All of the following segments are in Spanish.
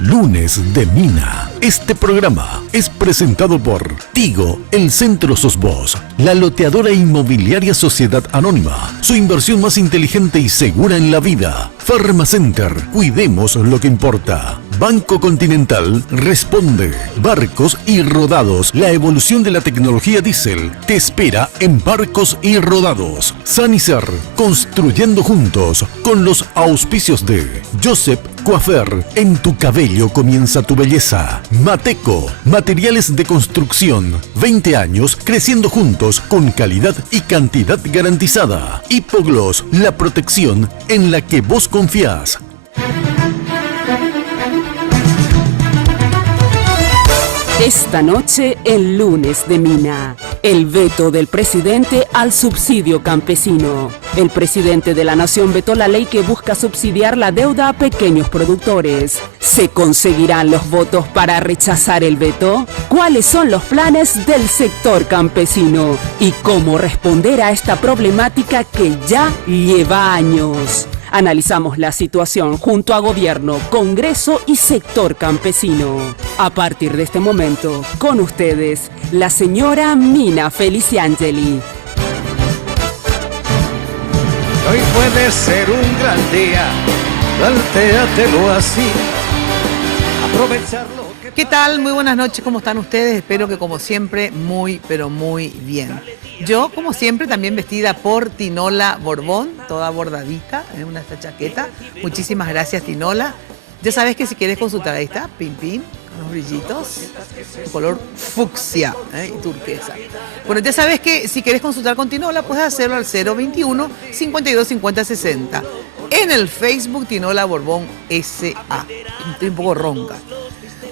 Lunes de Mina. Este programa es presentado por Tigo, el Centro Sos Vos, la loteadora inmobiliaria Sociedad Anónima, su inversión más inteligente y segura en la vida. Pharmacenter, cuidemos lo que importa. Banco Continental responde. Barcos y Rodados, la evolución de la tecnología diésel te espera en Barcos y Rodados. Sanicer, construyendo juntos, con los auspicios de Joseph Coafer, en tu cabello comienza tu belleza. Mateco, materiales de construcción, 20 años creciendo juntos con calidad y cantidad garantizada. Hipogloss, la protección en la que vos confías. Esta noche, el Lunes de Mina. El veto del presidente al subsidio campesino. El presidente de la Nación vetó la ley que busca subsidiar la deuda a pequeños productores. ¿Se conseguirán los votos para rechazar el veto? ¿Cuáles son los planes del sector campesino? ¿Y cómo responder a esta problemática que ya lleva años? Analizamos la situación junto a gobierno, Congreso y sector campesino. A partir de este momento, con ustedes, la señora Mina Feliciangeli. Hoy puede ser un gran día, plantéatelo así, aprovecharlo. ¿Qué tal? Muy buenas noches, ¿cómo están ustedes? Espero que como siempre, muy, pero muy bien. Yo, como siempre, también vestida por Tinola Borbón, toda bordadita, en esta chaqueta. Muchísimas gracias, Tinola. Ya sabes que si quieres consultar, ahí está, pim, pim, con los brillitos, de color fucsia y turquesa. Bueno, ya sabes que si quieres consultar con Tinola, puedes hacerlo al 021 52 50 60. En el Facebook, Tinola Borbón S.A. Estoy un poco ronca.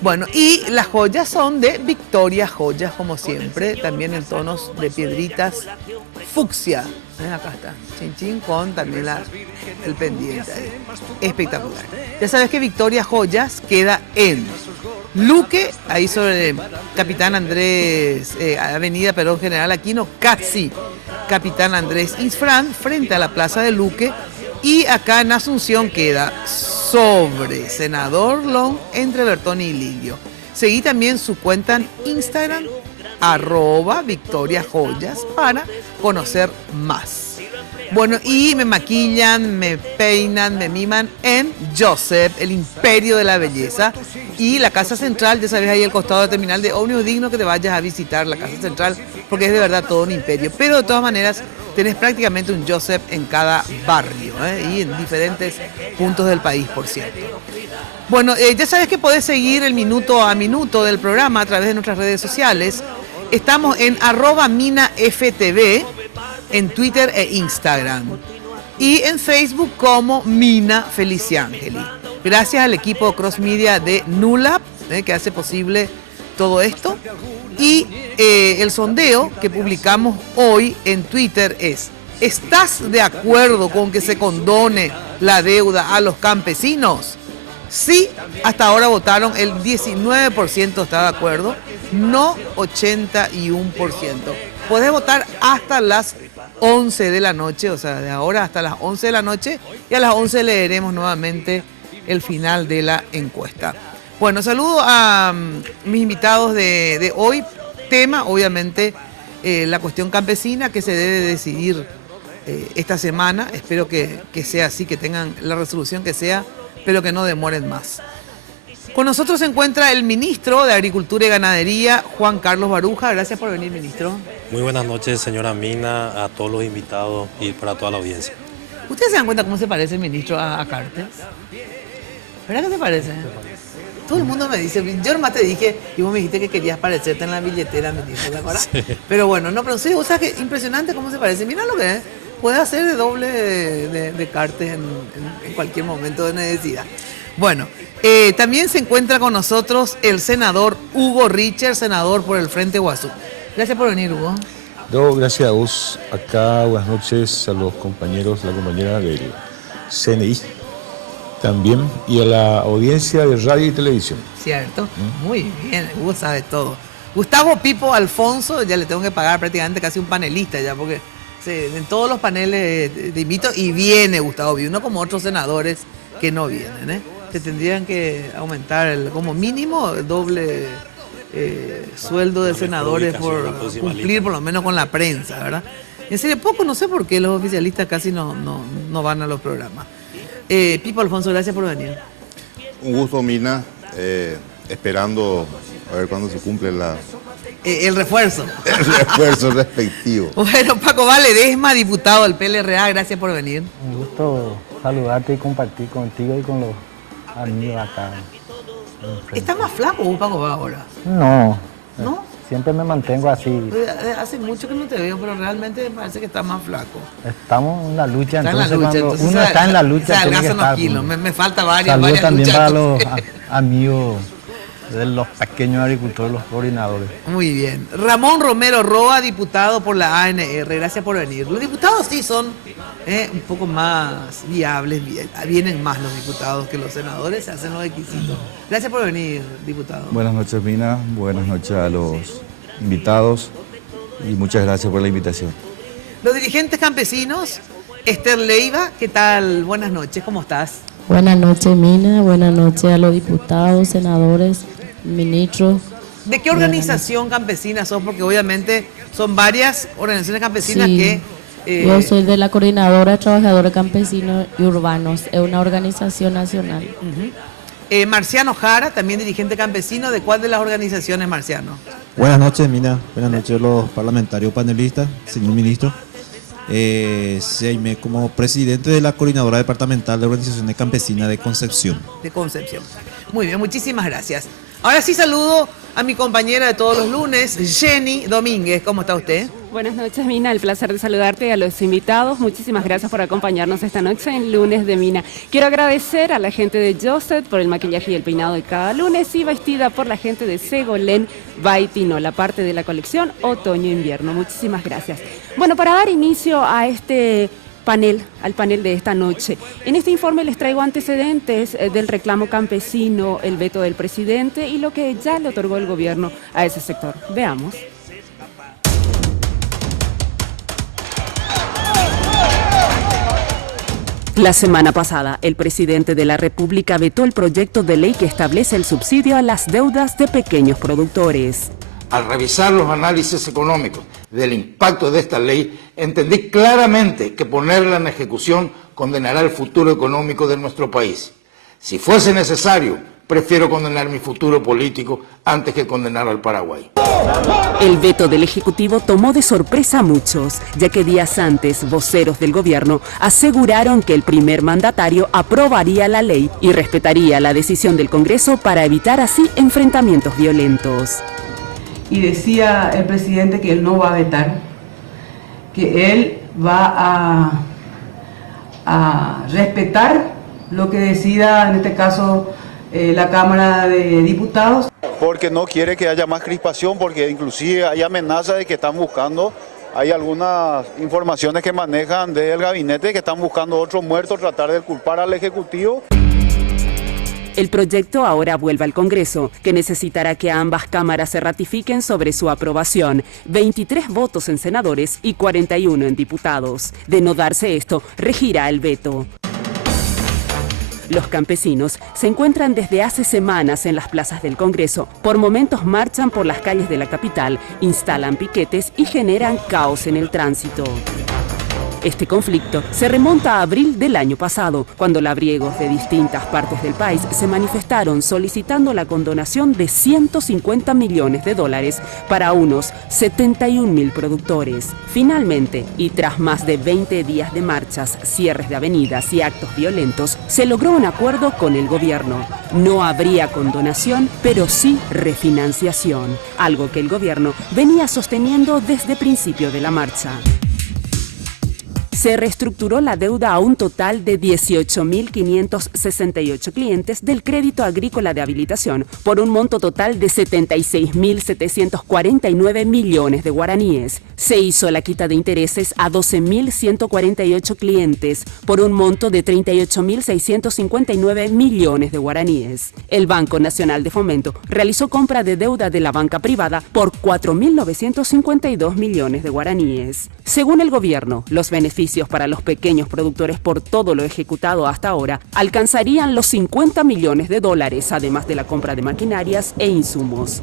Bueno, y las joyas son de Victoria Joyas, como siempre, también en tonos de piedritas fucsia. Acá está, chin chin, con también el pendiente ahí. Espectacular. Ya sabes que Victoria Joyas queda en Luque, ahí sobre Capitán Andrés, Avenida Perón General Aquino, casi Capitán Andrés Isfrán, frente a la Plaza de Luque. Y acá en Asunción queda sobre Senador Long, entre Bertoni y Lilio. Seguí también su cuenta en Instagram, @VictoriaJoyas, para conocer más. Bueno, y me maquillan, me peinan, me miman en Joseph, el imperio de la belleza. Y la Casa Central, ya sabes, ahí al costado del terminal de ómnibus, digno que te vayas a visitar la Casa Central, porque es de verdad todo un imperio. Pero de todas maneras, tenés prácticamente un Joseph en cada barrio, y en diferentes puntos del país, por cierto. Bueno, ya sabes que podés seguir el minuto a minuto del programa a través de nuestras redes sociales. Estamos en @MinaFTV, en Twitter e Instagram. Y en Facebook como Mina Feliciangeli. Gracias al equipo Cross Media de Nulap, que hace posible todo esto. Y el sondeo que publicamos hoy en Twitter es: ¿estás de acuerdo con que se condone la deuda a los campesinos? Sí, hasta ahora votaron el 19% está de acuerdo, no 81%. Podés votar hasta las 11 de la noche, o sea, de ahora hasta las 11 de la noche, y a las 11 leeremos nuevamente el final de la encuesta. Bueno, saludo a mis invitados de hoy. Tema, obviamente, la cuestión campesina que se debe decidir esta semana. Espero que sea así, que tengan la resolución que sea, pero que no demoren más. Con nosotros se encuentra el ministro de Agricultura y Ganadería, Juan Carlos Baruja. Gracias por venir, ministro. Muy buenas noches, señora Mina, a todos los invitados y para toda la audiencia. ¿Ustedes se dan cuenta cómo se parece el ministro a Cartes? ¿Verdad que se parece? Todo el mundo me dice, yo nomás te dije, y vos me dijiste que querías parecerte en la billetera, ministro, ¿te acuerdas? Sí. Pero bueno, no, pero sí, o sea, que impresionante cómo se parece. Mira lo que es, puede hacer de doble de Cartes en cualquier momento de necesidad. Bueno, también se encuentra con nosotros el senador Hugo Richer, senador por el Frente Guazú. Gracias por venir, Hugo. No, gracias a vos. Acá, buenas noches a los compañeros, la compañera del CNI también, y a la audiencia de radio y televisión. Cierto, muy bien, Hugo sabe todo. Gustavo Pipo Alfonso, ya le tengo que pagar prácticamente casi un panelista ya, porque en todos los paneles te invito y viene Gustavo Pipo, no como otros senadores que no vienen, te tendrían que aumentar como mínimo el doble sueldo de senadores por cumplir por lo menos con la prensa, ¿verdad? En serio, poco, no sé por qué los oficialistas casi no van a los programas. Pipo Alfonso, gracias por venir. Un gusto, Mina, esperando a ver cuándo se cumple el refuerzo. El refuerzo respectivo. Bueno, Paco Valedesma, diputado del PLRA, gracias por venir. Un gusto saludarte y compartir contigo y con los amigos acá. ¿Estás más flaco vos, Paco, ahora? No. ¿No? Siempre me mantengo así. Hace mucho que no te veo, pero realmente me parece que estás más flaco. Estamos en la lucha, entonces cuando uno está en la lucha tiene que estar. Kilos. Me falta varias Saludos también luchas, para los amigos de los pequeños agricultores, los coordinadores. Muy bien. Ramón Romero Roa, diputado por la ANR, gracias por venir. Los diputados sí son un poco más viables, vienen más los diputados que los senadores, se hacen los requisitos. Gracias por venir, diputado. Buenas noches, Mina. Buenas noches a los invitados y muchas gracias por la invitación. Los dirigentes campesinos, Esther Leiva, ¿qué tal? Buenas noches, ¿cómo estás? Buenas noches, Mina. Buenas noches a los diputados, senadores, ministros. ¿De qué organización campesina sos? Porque obviamente son varias organizaciones campesinas sí. Yo soy de la Coordinadora de Trabajadores Campesinos y Urbanos, es una organización nacional. Marciano Jara, también dirigente campesino, ¿de cuál de las organizaciones, Marciano? Buenas noches, Mina. Buenas noches a los parlamentarios panelistas, señor ministro. Como presidente de la Coordinadora Departamental de Organizaciones Campesinas de Concepción. De Concepción. Muy bien, muchísimas gracias. Ahora sí saludo a mi compañera de todos los lunes, Jenny Domínguez. ¿Cómo está usted? Buenas noches, Mina. El placer de saludarte y a los invitados. Muchísimas gracias por acompañarnos esta noche en Lunes de Mina. Quiero agradecer a la gente de Joseph por el maquillaje y el peinado de cada lunes y vestida por la gente de Segolén Baitino, la parte de la colección Otoño-Invierno. Muchísimas gracias. Bueno, para dar inicio a al panel de esta noche. En este informe les traigo antecedentes del reclamo campesino, el veto del presidente y lo que ya le otorgó el gobierno a ese sector. Veamos. La semana pasada, el presidente de la República vetó el proyecto de ley que establece el subsidio a las deudas de pequeños productores. Al revisar los análisis económicos del impacto de esta ley, entendí claramente que ponerla en ejecución condenará el futuro económico de nuestro país. Si fuese necesario, prefiero condenar mi futuro político antes que condenar al Paraguay. El veto del Ejecutivo tomó de sorpresa a muchos, ya que días antes voceros del gobierno aseguraron que el primer mandatario aprobaría la ley y respetaría la decisión del Congreso para evitar así enfrentamientos violentos. Y decía el presidente que él no va a vetar, que él va a respetar lo que decida, en este caso, la Cámara de Diputados. Porque no quiere que haya más crispación, porque inclusive hay amenaza de que están buscando, hay algunas informaciones que manejan desde el gabinete que están buscando otros muertos, tratar de culpar al Ejecutivo. El proyecto ahora vuelve al Congreso, que necesitará que ambas cámaras se ratifiquen sobre su aprobación. 23 votos en senadores y 41 en diputados. De no darse esto, regirá el veto. Los campesinos se encuentran desde hace semanas en las plazas del Congreso. Por momentos marchan por las calles de la capital, instalan piquetes y generan caos en el tránsito. Este conflicto se remonta a abril del año pasado, cuando labriegos de distintas partes del país se manifestaron solicitando la condonación de $150 millones para unos 71.000 productores. Finalmente, y tras más de 20 días de marchas, cierres de avenidas y actos violentos, se logró un acuerdo con el gobierno. No habría condonación, pero sí refinanciación, algo que el gobierno venía sosteniendo desde principio de la marcha. Se reestructuró la deuda a un total de 18.568 clientes del Crédito Agrícola de Habilitación por un monto total de 76.749 millones de guaraníes. Se hizo la quita de intereses a 12.148 clientes por un monto de 38.659 millones de guaraníes. El Banco Nacional de Fomento realizó compra de deuda de la banca privada por 4.952 millones de guaraníes. Según el gobierno, los beneficios beneficios para los pequeños productores por todo lo ejecutado hasta ahora alcanzarían los 50 millones de dólares, además de la compra de maquinarias e insumos.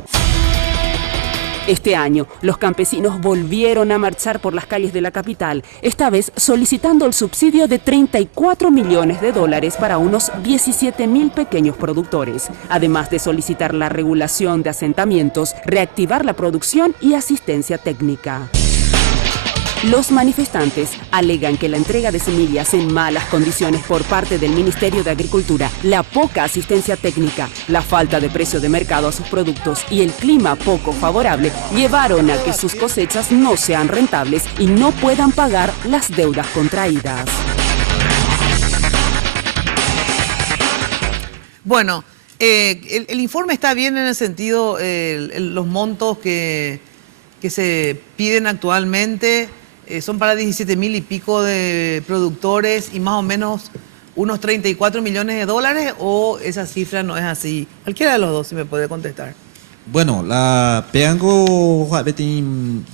Este año, los campesinos volvieron a marchar por las calles de la capital, esta vez solicitando el subsidio de 34 millones de dólares para unos 17.000 pequeños productores, además de solicitar la regulación de asentamientos, reactivar la producción y asistencia técnica. Los manifestantes alegan que la entrega de semillas en malas condiciones por parte del Ministerio de Agricultura, la poca asistencia técnica, la falta de precio de mercado a sus productos y el clima poco favorable llevaron a que sus cosechas no sean rentables y no puedan pagar las deudas contraídas. Bueno, el informe está bien en el sentido, los montos que se piden actualmente son para 17.000 y pico de productores y más o menos unos 34 millones de dólares, o esa cifra no es así. Cualquiera de los dos, si me puede contestar. Bueno, la peango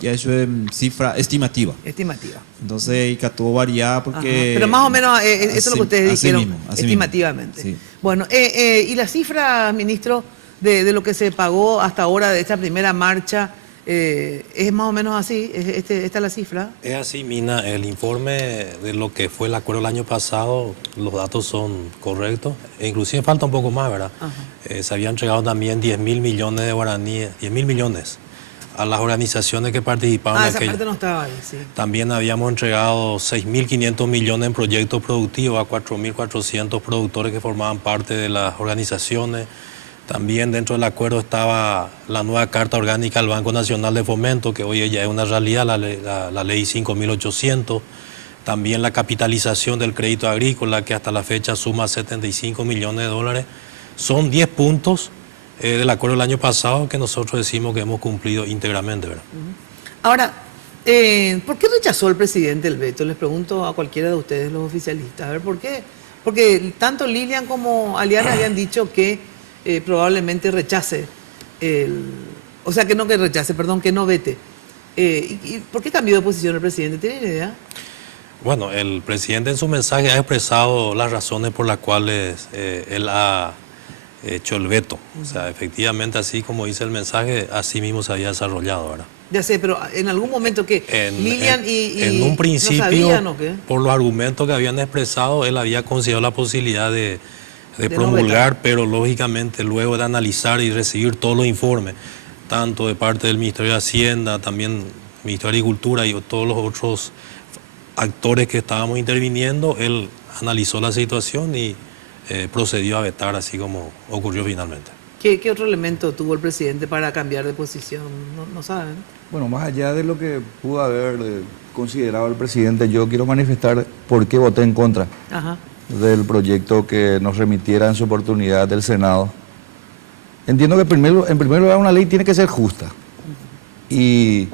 ya es cifra estimativa. Estimativa. Entonces, que todo varía porque... Pero más o menos eso es lo que ustedes dijeron, mismo, estimativamente. Sí. Bueno, y la cifra, ministro, de lo que se pagó hasta ahora de esta primera marcha, ¿es más o menos así? ¿Esta es la cifra? Es así, Mina. El informe de lo que fue el acuerdo el año pasado, los datos son correctos. E inclusive falta un poco más, ¿verdad? Se habían entregado también 10.000 millones de guaraníes, 10.000 millones a las organizaciones que participaron. Esa parte no estaba ahí, sí. También habíamos entregado 6.500 millones en proyectos productivos a 4.400 productores que formaban parte de las organizaciones. También dentro del acuerdo estaba la nueva Carta Orgánica del Banco Nacional de Fomento, que hoy ya es una realidad, la ley 5.800. También la capitalización del crédito agrícola, que hasta la fecha suma 75 millones de dólares. Son 10 puntos del acuerdo del año pasado que nosotros decimos que hemos cumplido íntegramente, ¿verdad? Ahora, ¿por qué rechazó el presidente el veto? Les pregunto a cualquiera de ustedes, los oficialistas. A ver, ¿por qué? Porque tanto Lilian como Aliana habían dicho que probablemente rechace, o sea, que no vete. ¿Y por qué cambió de posición el presidente? ¿Tienen idea? Bueno, el presidente en su mensaje ha expresado las razones por las cuales él ha hecho el veto. O sea, efectivamente, así como dice el mensaje, así mismo se había desarrollado, ¿verdad? Ya sé, pero en algún momento que Lilian en un principio, ¿no sabían o qué? Por los argumentos que habían expresado, él había considerado la posibilidad de promulgar, no, pero lógicamente luego de analizar y recibir todos los informes, tanto de parte del Ministerio de Hacienda, también Ministerio de Agricultura y todos los otros actores que estábamos interviniendo, él analizó la situación y procedió a vetar, así como ocurrió finalmente. ¿Qué otro elemento tuvo el presidente para cambiar de posición? ¿No saben? Bueno, más allá de lo que pudo haber considerado el presidente, yo quiero manifestar por qué voté en contra. Ajá. Del proyecto que nos remitiera en su oportunidad del Senado. Entiendo que en primer lugar una ley tiene que ser justa. Y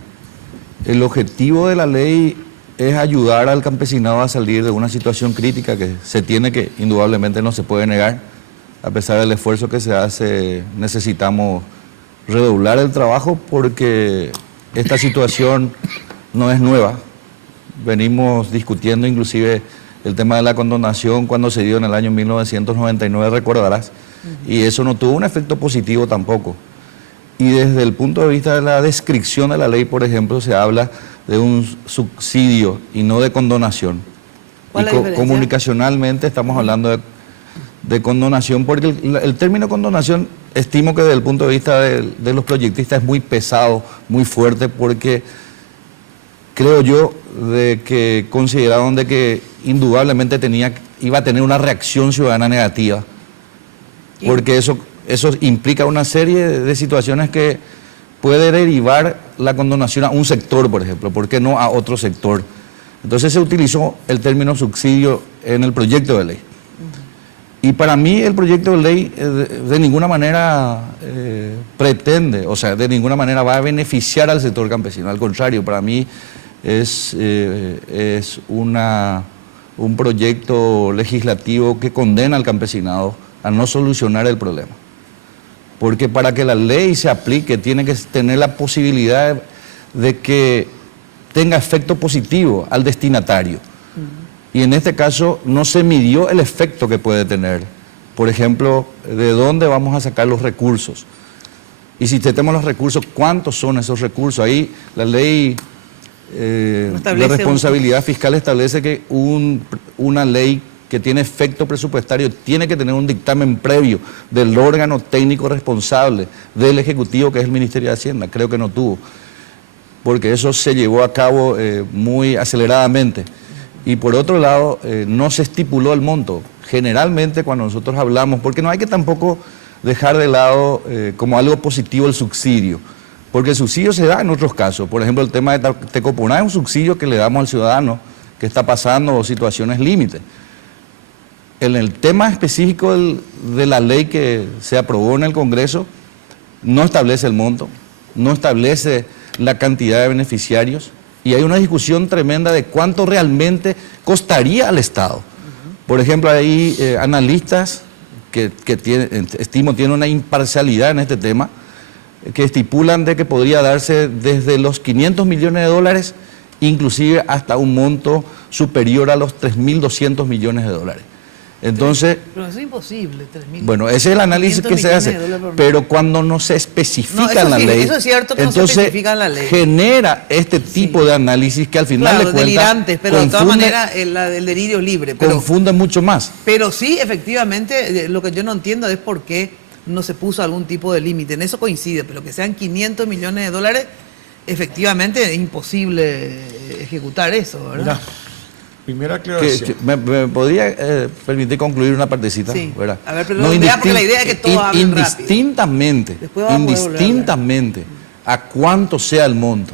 el objetivo de la ley es ayudar al campesinado a salir de una situación crítica que se tiene, que indudablemente no se puede negar. A pesar del esfuerzo que se hace, necesitamos redoblar el trabajo porque esta situación no es nueva. Venimos discutiendo inclusive el tema de la condonación cuando se dio en el año 1999, recordarás, y eso no tuvo un efecto positivo tampoco. Y desde el punto de vista de la descripción de la ley, por ejemplo, se habla de un subsidio y no de condonación. ¿Cuál es la diferencia? Comunicacionalmente estamos hablando de condonación, porque el término condonación, estimo que desde el punto de vista de los proyectistas es muy pesado, muy fuerte, porque creo yo de que consideraron de que indudablemente iba a tener una reacción ciudadana negativa, porque eso implica una serie de situaciones que puede derivar la condonación a un sector, por ejemplo, ¿por qué no a otro sector? Entonces se utilizó el término subsidio en el proyecto de ley. Y para mí el proyecto de ley de ninguna manera pretende, o sea, de ninguna manera va a beneficiar al sector campesino. Al contrario, para mí es un proyecto legislativo que condena al campesinado a no solucionar el problema. Porque para que la ley se aplique tiene que tener la posibilidad de que tenga efecto positivo al destinatario. Y en este caso no se midió el efecto que puede tener. Por ejemplo, ¿de dónde vamos a sacar los recursos? Y si tenemos los recursos, ¿cuántos son esos recursos? Ahí la ley de responsabilidad fiscal establece que una ley que tiene efecto presupuestario tiene que tener un dictamen previo del órgano técnico responsable del Ejecutivo, que es el Ministerio de Hacienda. Creo que no tuvo, porque eso se llevó a cabo muy aceleradamente. Y por otro lado, no se estipuló el monto. Generalmente cuando nosotros hablamos, porque no hay que tampoco dejar de lado como algo positivo el subsidio, porque el subsidio se da en otros casos. Por ejemplo, el tema de Tecoponá es un subsidio que le damos al ciudadano que está pasando situaciones límite. En el tema específico de la ley que se aprobó en el Congreso, no establece el monto, no establece la cantidad de beneficiarios, y hay una discusión tremenda de cuánto realmente costaría al Estado. Por ejemplo, hay analistas que estimo tienen una imparcialidad en este tema, que estipulan de que podría darse desde los 500 millones de dólares, inclusive hasta un monto superior a los 3.200 millones de dólares. Entonces, pero eso es imposible, 3.000. Bueno, ese es el análisis que se hace, pero cuando no se especifica en la ley, eso es cierto que entonces no se especifica en la ley. Genera este tipo de análisis que al final claro, de cuentas delirantes, pero de todas maneras el delirio libre. Pero, confunde mucho más. Pero sí, efectivamente, lo que yo no entiendo es por qué no se puso algún tipo de límite. En eso coincide, pero que sean 500 millones de dólares, efectivamente es imposible ejecutar eso, ¿verdad? Mira. Primera aclaración. ¿Me podría permitir concluir una partecita? Sí. ¿Verdad? A ver, pero no, porque la idea es que todos hablen indistintamente a cuánto sea el monto,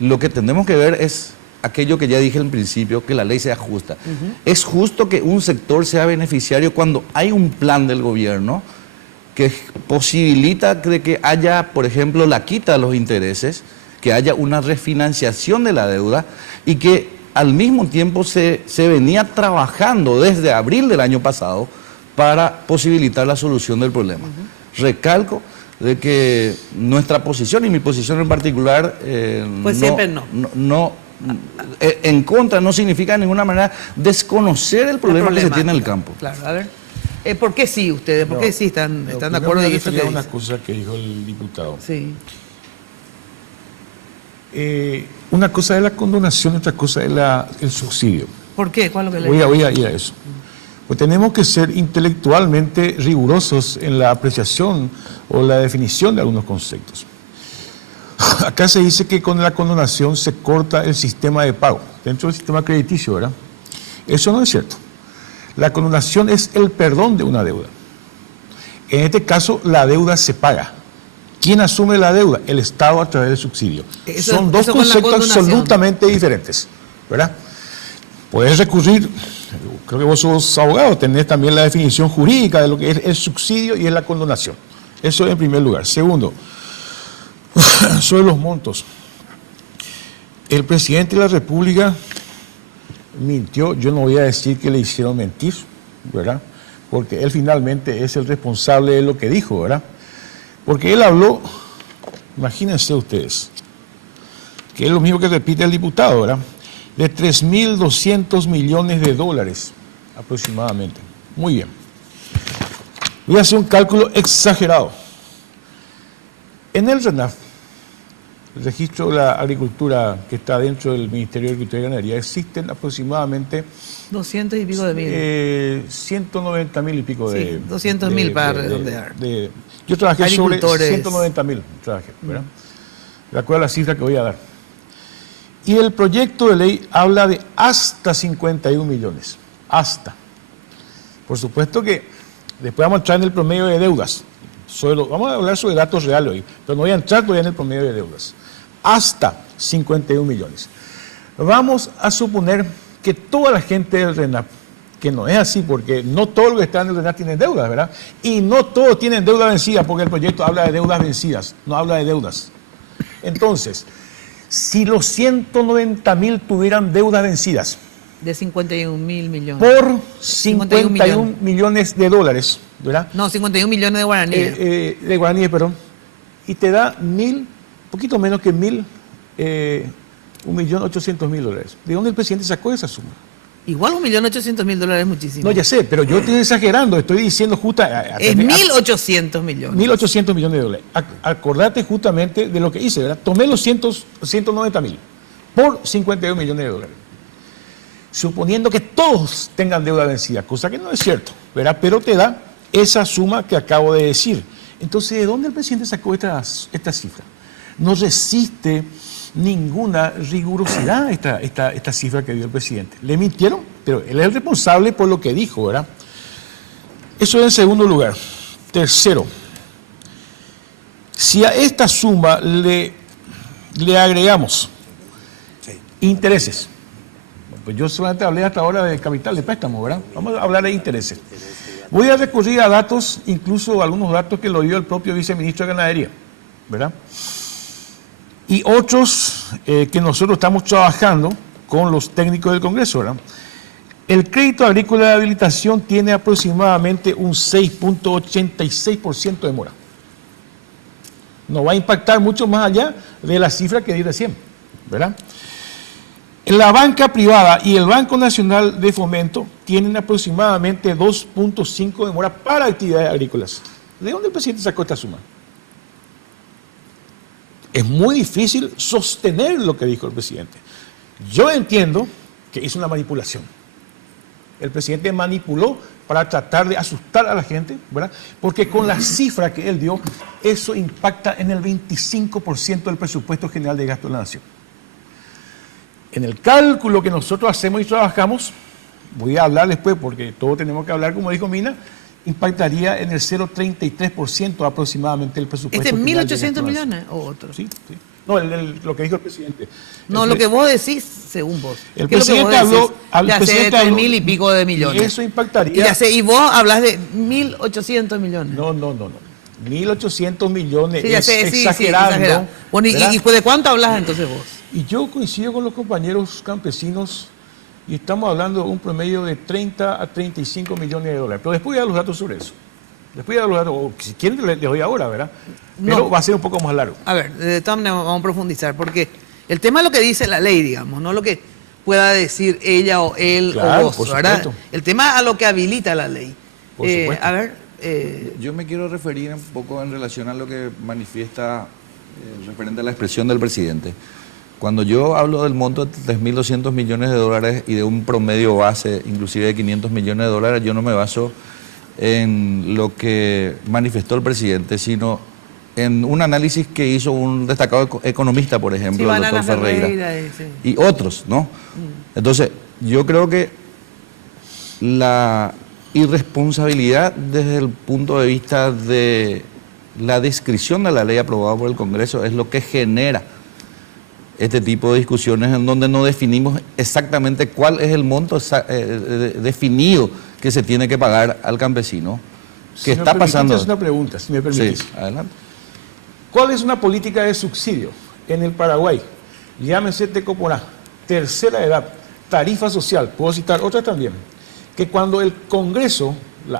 lo que tenemos que ver es aquello que ya dije al principio, que la ley sea justa. Es justo que un sector sea beneficiario cuando hay un plan del gobierno que posibilita de que haya, por ejemplo, la quita de los intereses, que haya una refinanciación de la deuda y que al mismo tiempo se venía trabajando desde abril del año pasado para posibilitar la solución del problema. Recalco de que nuestra posición y mi posición en particular pues siempre no. En contra no significa de ninguna manera desconocer el problema que se tiene en el campo. Claro, a ver. ¿Por qué sí ustedes? ¿Por qué sí están de acuerdo en eso? Una cosa que dijo el diputado. Sí. Una cosa es la condonación, otra cosa es el subsidio. ¿Por qué? ¿Cuál es lo que le voy a ir a eso. Pues tenemos que ser intelectualmente rigurosos en la apreciación o la definición de algunos conceptos. Acá se dice que con la condonación se corta el sistema de pago, dentro del sistema crediticio, ¿verdad? Eso no es cierto. La condonación es el perdón de una deuda. En este caso, la deuda se paga. ¿Quién asume la deuda? El Estado a través del subsidio. Son dos conceptos absolutamente diferentes, ¿verdad? Puedes recurrir, creo que vos sos abogado, tenés también la definición jurídica de lo que es el subsidio y es la condonación. Eso en primer lugar. Segundo, sobre los montos. El presidente de la República mintió, yo no voy a decir que le hicieron mentir, ¿verdad? Porque él finalmente es el responsable de lo que dijo, ¿verdad? Porque él habló, imagínense ustedes, que es lo mismo que repite el diputado, ¿verdad? De 3.200 millones de dólares aproximadamente. Muy bien. Voy a hacer un cálculo exagerado. En el RENAF, el registro de la agricultura que está dentro del Ministerio de Agricultura y Ganadería, existen aproximadamente 200 y pico de mil. 190.000 y pico de... 200.000 para redondear. Yo trabajé sobre 190.000, ¿verdad? De acuerdo a la cifra que voy a dar. Y el proyecto de ley habla de hasta 51 millones. Hasta. Por supuesto que después vamos a entrar en el promedio de deudas. Vamos a hablar sobre datos reales hoy, pero no voy a entrar todavía en el promedio de deudas. Hasta 51 millones. Vamos a suponer que toda la gente del RENAP, que no es así, porque no todos los que están en el RENAP tienen deudas, ¿verdad? Y no todos tienen deudas vencidas, porque el proyecto habla de deudas vencidas, no habla de deudas. Entonces, si los 190.000 tuvieran deudas vencidas, de 51.000 millones. Por 51 millones de dólares, ¿verdad? No, 51 millones de guaraníes. De guaraníes, perdón. Y te da poquito menos que 1.800.000 dólares. ¿De dónde el presidente sacó esa suma? Igual $1.800.000 es muchísimo. No, ya sé, pero yo estoy exagerando, estoy diciendo es 1.800 millones. 1.800 millones de dólares. Acordate justamente de lo que hice, ¿verdad? Tomé los 190.000 por 52 millones de dólares. Suponiendo que todos tengan deuda vencida, cosa que no es cierto, ¿verdad? Pero te da esa suma que acabo de decir. Entonces, ¿de dónde el presidente sacó esta cifra? No resiste ninguna rigurosidad esta cifra que dio el presidente. Le mintieron, pero él es el responsable por lo que dijo, ¿verdad? Eso en segundo lugar. Tercero, si a esta suma le agregamos intereses, pues yo solamente hablé hasta ahora de capital de préstamo, ¿verdad? Vamos a hablar de intereses. Voy a recurrir a datos, incluso algunos datos que lo dio el propio viceministro de Ganadería, ¿verdad? Y otros que nosotros estamos trabajando con los técnicos del Congreso, ¿verdad? El crédito agrícola de habilitación tiene aproximadamente un 6.86% de mora. No va a impactar mucho más allá de la cifra que di recién, ¿verdad? La banca privada y el Banco Nacional de Fomento tienen aproximadamente 2.5 de mora para actividades agrícolas. ¿De dónde el presidente sacó esta suma? Es muy difícil sostener lo que dijo el presidente. Yo entiendo que es una manipulación. El presidente manipuló para tratar de asustar a la gente, ¿verdad? Porque con la cifra que él dio, eso impacta en el 25% del presupuesto general de gasto de la nación. En el cálculo que nosotros hacemos y trabajamos, voy a hablar después porque todos tenemos que hablar, como dijo Mina, impactaría en el 0.33% aproximadamente el presupuesto. ¿Este 1.800 millones o otro? Sí, sí. No, lo que dijo el presidente. No, lo que vos decís, según vos. El presidente habló... Ya sé de 3.000 y pico de millones. Y eso impactaría... Ya sé, y vos hablas de 1.800 millones. No. 1.800 millones sí, ya sé, es sí, exagerando. Sí, exagerado. Bueno, ¿y de cuánto hablas entonces vos? Y yo coincido con los compañeros campesinos y estamos hablando de un promedio de 30 a 35 millones de dólares. Pero después voy a dar los datos sobre eso. Después voy a dar los datos, o si quieren les doy ahora, ¿verdad? Pero no, va a ser un poco más largo. A ver, de todas maneras vamos a profundizar, porque el tema es lo que dice la ley, digamos, no lo que pueda decir ella o él, claro, o vos, ¿verdad? El tema es a lo que habilita la ley. A ver... Yo me quiero referir un poco en relación a lo que manifiesta referente a la expresión del presidente. Cuando yo hablo del monto de 3.200 millones de dólares y de un promedio base, inclusive de 500 millones de dólares, yo no me baso en lo que manifestó el presidente, sino en un análisis que hizo un destacado economista, por ejemplo, el doctor Ferreira, y otros, ¿no? Entonces, yo creo que la irresponsabilidad desde el punto de vista de la descripción de la ley aprobada por el Congreso es lo que genera este tipo de discusiones en donde no definimos exactamente cuál es el monto definido que se tiene que pagar al campesino. ¿Qué está pasando? Es una pregunta, si me permites. Sí, adelante. ¿Cuál es una política de subsidio en el Paraguay? Llámese Tecoporá, tercera edad, tarifa social, puedo citar otras también, que cuando el Congreso,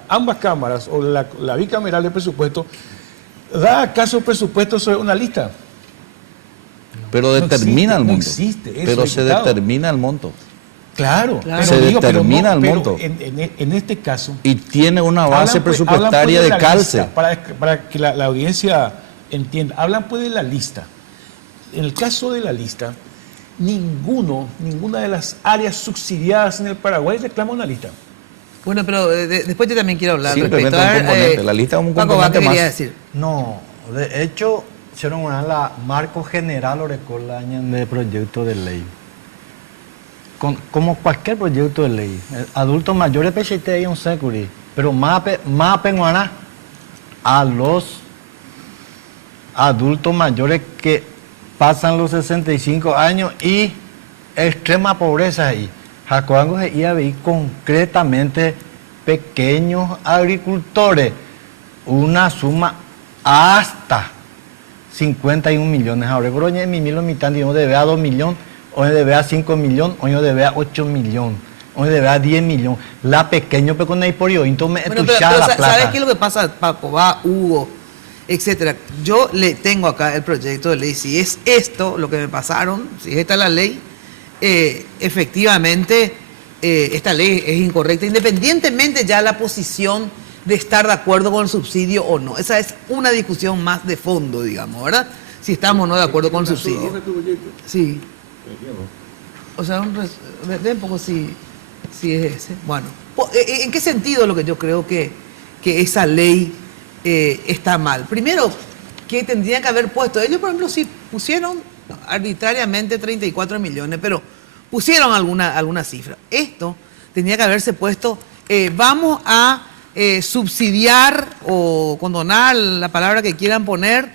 ambas cámaras o la bicameral de presupuesto, da acaso presupuesto sobre una lista. Pero determina el monto. No existe eso, pero se determina el monto. Claro. Se determina el monto. En este caso... Y tiene una base presupuestaria de calce. Para que la audiencia entienda, hablan pues de la lista. En el caso de la lista, ninguna de las áreas subsidiadas en el Paraguay reclama una lista. Bueno, pero después yo también quiero hablar respecto a... la lista es un componente más. Decir? No, de hecho, hicieron una marco general o de proyecto de ley. Como cualquier proyecto de ley, adultos mayores PCT y un security, pero más penguana a los adultos mayores que pasan los 65 años y extrema pobreza ahí. Jacobango se iba a ver concretamente pequeños agricultores, una suma hasta 51 millones. Ahora, por hoy en mi milo mitad, yo debe a 2 millones, hoy debe a 5 millones, hoy debe a 8 millones, hoy debe a 10 millones. La pequeño peco no hay por yo, entonces me estuchaba la plata. ¿Sabes qué es lo que pasa, Paco? Va, Hugo, etcétera. Yo le tengo acá el proyecto de ley. Si es esto lo que me pasaron, si es esta la ley, efectivamente esta ley es incorrecta, independientemente ya la posición de estar de acuerdo con el subsidio o no. Esa es una discusión más de fondo, digamos, ¿verdad? Si estamos o no de acuerdo con el subsidio. Sí. O sea, ve un poco si es ese. Bueno, ¿en qué sentido es lo que yo creo que esa ley está mal? Primero, que tendrían que haber puesto, ellos por ejemplo sí pusieron arbitrariamente 34 millones, pero pusieron alguna cifra. Esto tendría que haberse puesto, vamos a subsidiar o condonar, la palabra que quieran poner,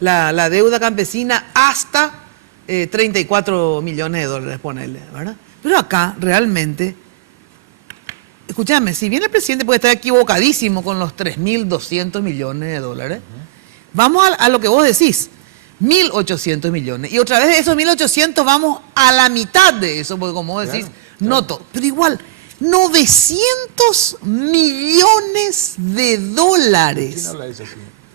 la deuda campesina hasta 34 millones de dólares, ponerle, ¿verdad? Pero acá realmente, escúchame, si bien el presidente puede estar equivocadísimo con los 3.200 millones de dólares, vamos a lo que vos decís, 1.800 millones. Y otra vez de esos 1.800 vamos a la mitad de eso, porque como vos decís, no todo. Pero igual, 900 millones de dólares. ¿Quién habla de eso?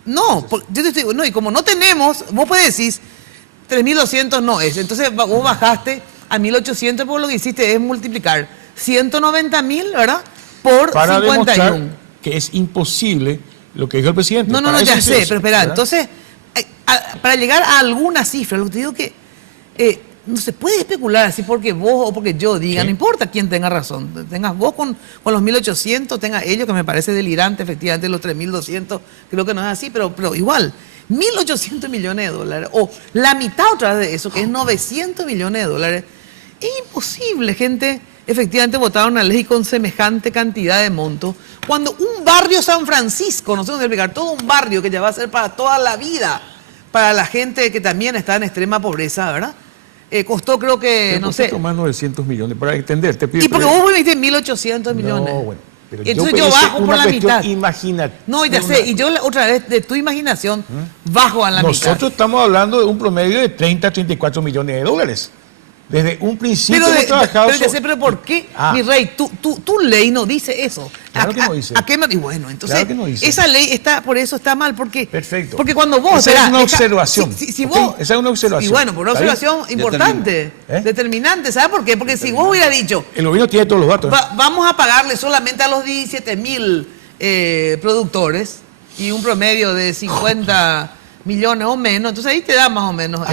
No, yo te estoy, no, y como no tenemos, vos podés decir 3.200 no es. Entonces vos bajaste a 1.800, por lo que hiciste es multiplicar 190.000, ¿verdad? Por para 51. Demostrar que es imposible lo que dijo el presidente. No, ya sé, pero espera, entonces, para llegar a alguna cifra, lo que te digo que no se puede especular así porque vos o porque yo diga, no importa quién tenga razón, tengas vos con los 1.800, tenga ellos, que me parece delirante, efectivamente, los 3.200, creo que no es así, pero igual, 1.800 millones de dólares, o la mitad otra vez de eso, que es 900 millones de dólares, es imposible, gente, efectivamente, votar una ley con semejante cantidad de montos, cuando un barrio San Francisco, no sé cómo explicar, todo un barrio que ya va a ser para toda la vida, para la gente que también está en extrema pobreza, ¿verdad? Costó creo que, no sé... más 900 millones, para entenderte. Y porque vos me dijiste 1.800 millones. No, bueno. Pero entonces yo bajo por la mitad. Imagínate. No, ya sé, y yo otra vez de tu imaginación bajo a la mitad. Nosotros estamos hablando de un promedio de 30 a 34 millones de dólares. Desde un principio hemos trabajado... Pero ya sé, pero ¿por qué, mi rey? Tu ley no dice eso. Claro que no dice. ¿A qué y bueno, entonces, claro que no dice. Esa ley está, por eso está mal, porque... Perfecto. Porque cuando vos... Esa es una observación. Si vos, esa es una observación. Y bueno, por una observación importante, determinante. ¿Sabes por qué? Porque si vos hubieras dicho... El gobierno tiene todos los datos. Vamos a pagarle solamente a los 17.000 productores y un promedio de 50 millones o menos, entonces ahí te da más o menos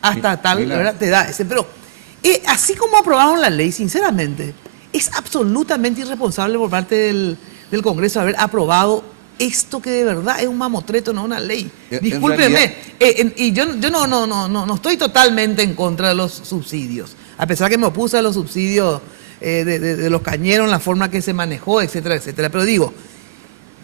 hasta tal, ¿verdad? Te da ese. Pero así como aprobaron la ley, sinceramente, es absolutamente irresponsable por parte del Congreso haber aprobado esto que de verdad es un mamotreto, no una ley. Discúlpeme, y yo no estoy totalmente en contra de los subsidios, a pesar que me opuse a los subsidios de los cañeros, en la forma que se manejó, etcétera, etcétera. Pero digo,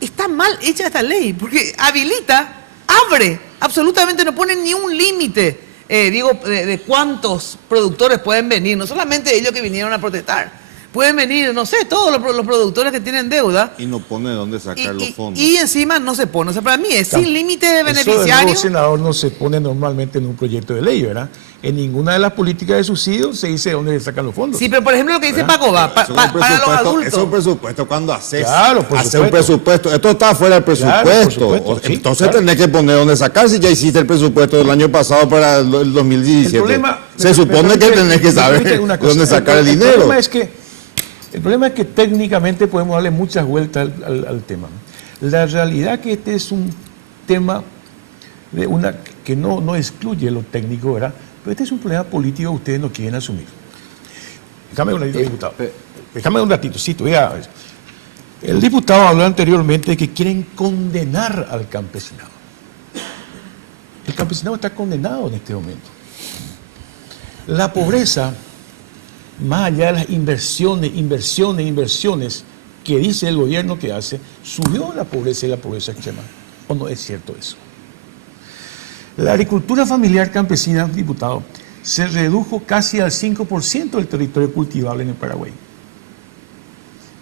está mal hecha esta ley, porque habilita, abre, absolutamente no pone ni un límite, de cuántos productores pueden venir, no solamente ellos que vinieron a protestar. Pueden venir, no sé, todos los productores que tienen deuda. Y no pone de dónde sacar los fondos. Y encima no se pone. O sea, para mí es sin límite de beneficiarios. Eso del senador no se pone normalmente en un proyecto de ley, ¿verdad? En ninguna de las políticas de subsidio se dice de dónde se sacan los fondos. Sí, pero por ejemplo lo que dice Paco va, para los adultos. Es un presupuesto cuando haces. Claro, hace un presupuesto. Esto está fuera del presupuesto. Claro, entonces tenés que poner dónde sacar si ya hiciste el presupuesto del año pasado para el 2017. Se supone que tenés que saber dónde sacar el dinero. El problema es que técnicamente podemos darle muchas vueltas al tema. La realidad es que este es un tema que no excluye lo técnico, ¿verdad? Pero este es un problema político que ustedes no quieren asumir. Déjame un ratito, diputado. Déjame un ratito, sí, todavía. El diputado habló anteriormente de que quieren condenar al campesinado. El campesinado está condenado en este momento. La pobreza, más allá de las inversiones que dice el gobierno que hace, subió la pobreza y la pobreza extrema. ¿O no es cierto eso? La agricultura familiar campesina, diputado, se redujo casi al 5% del territorio cultivable en el Paraguay.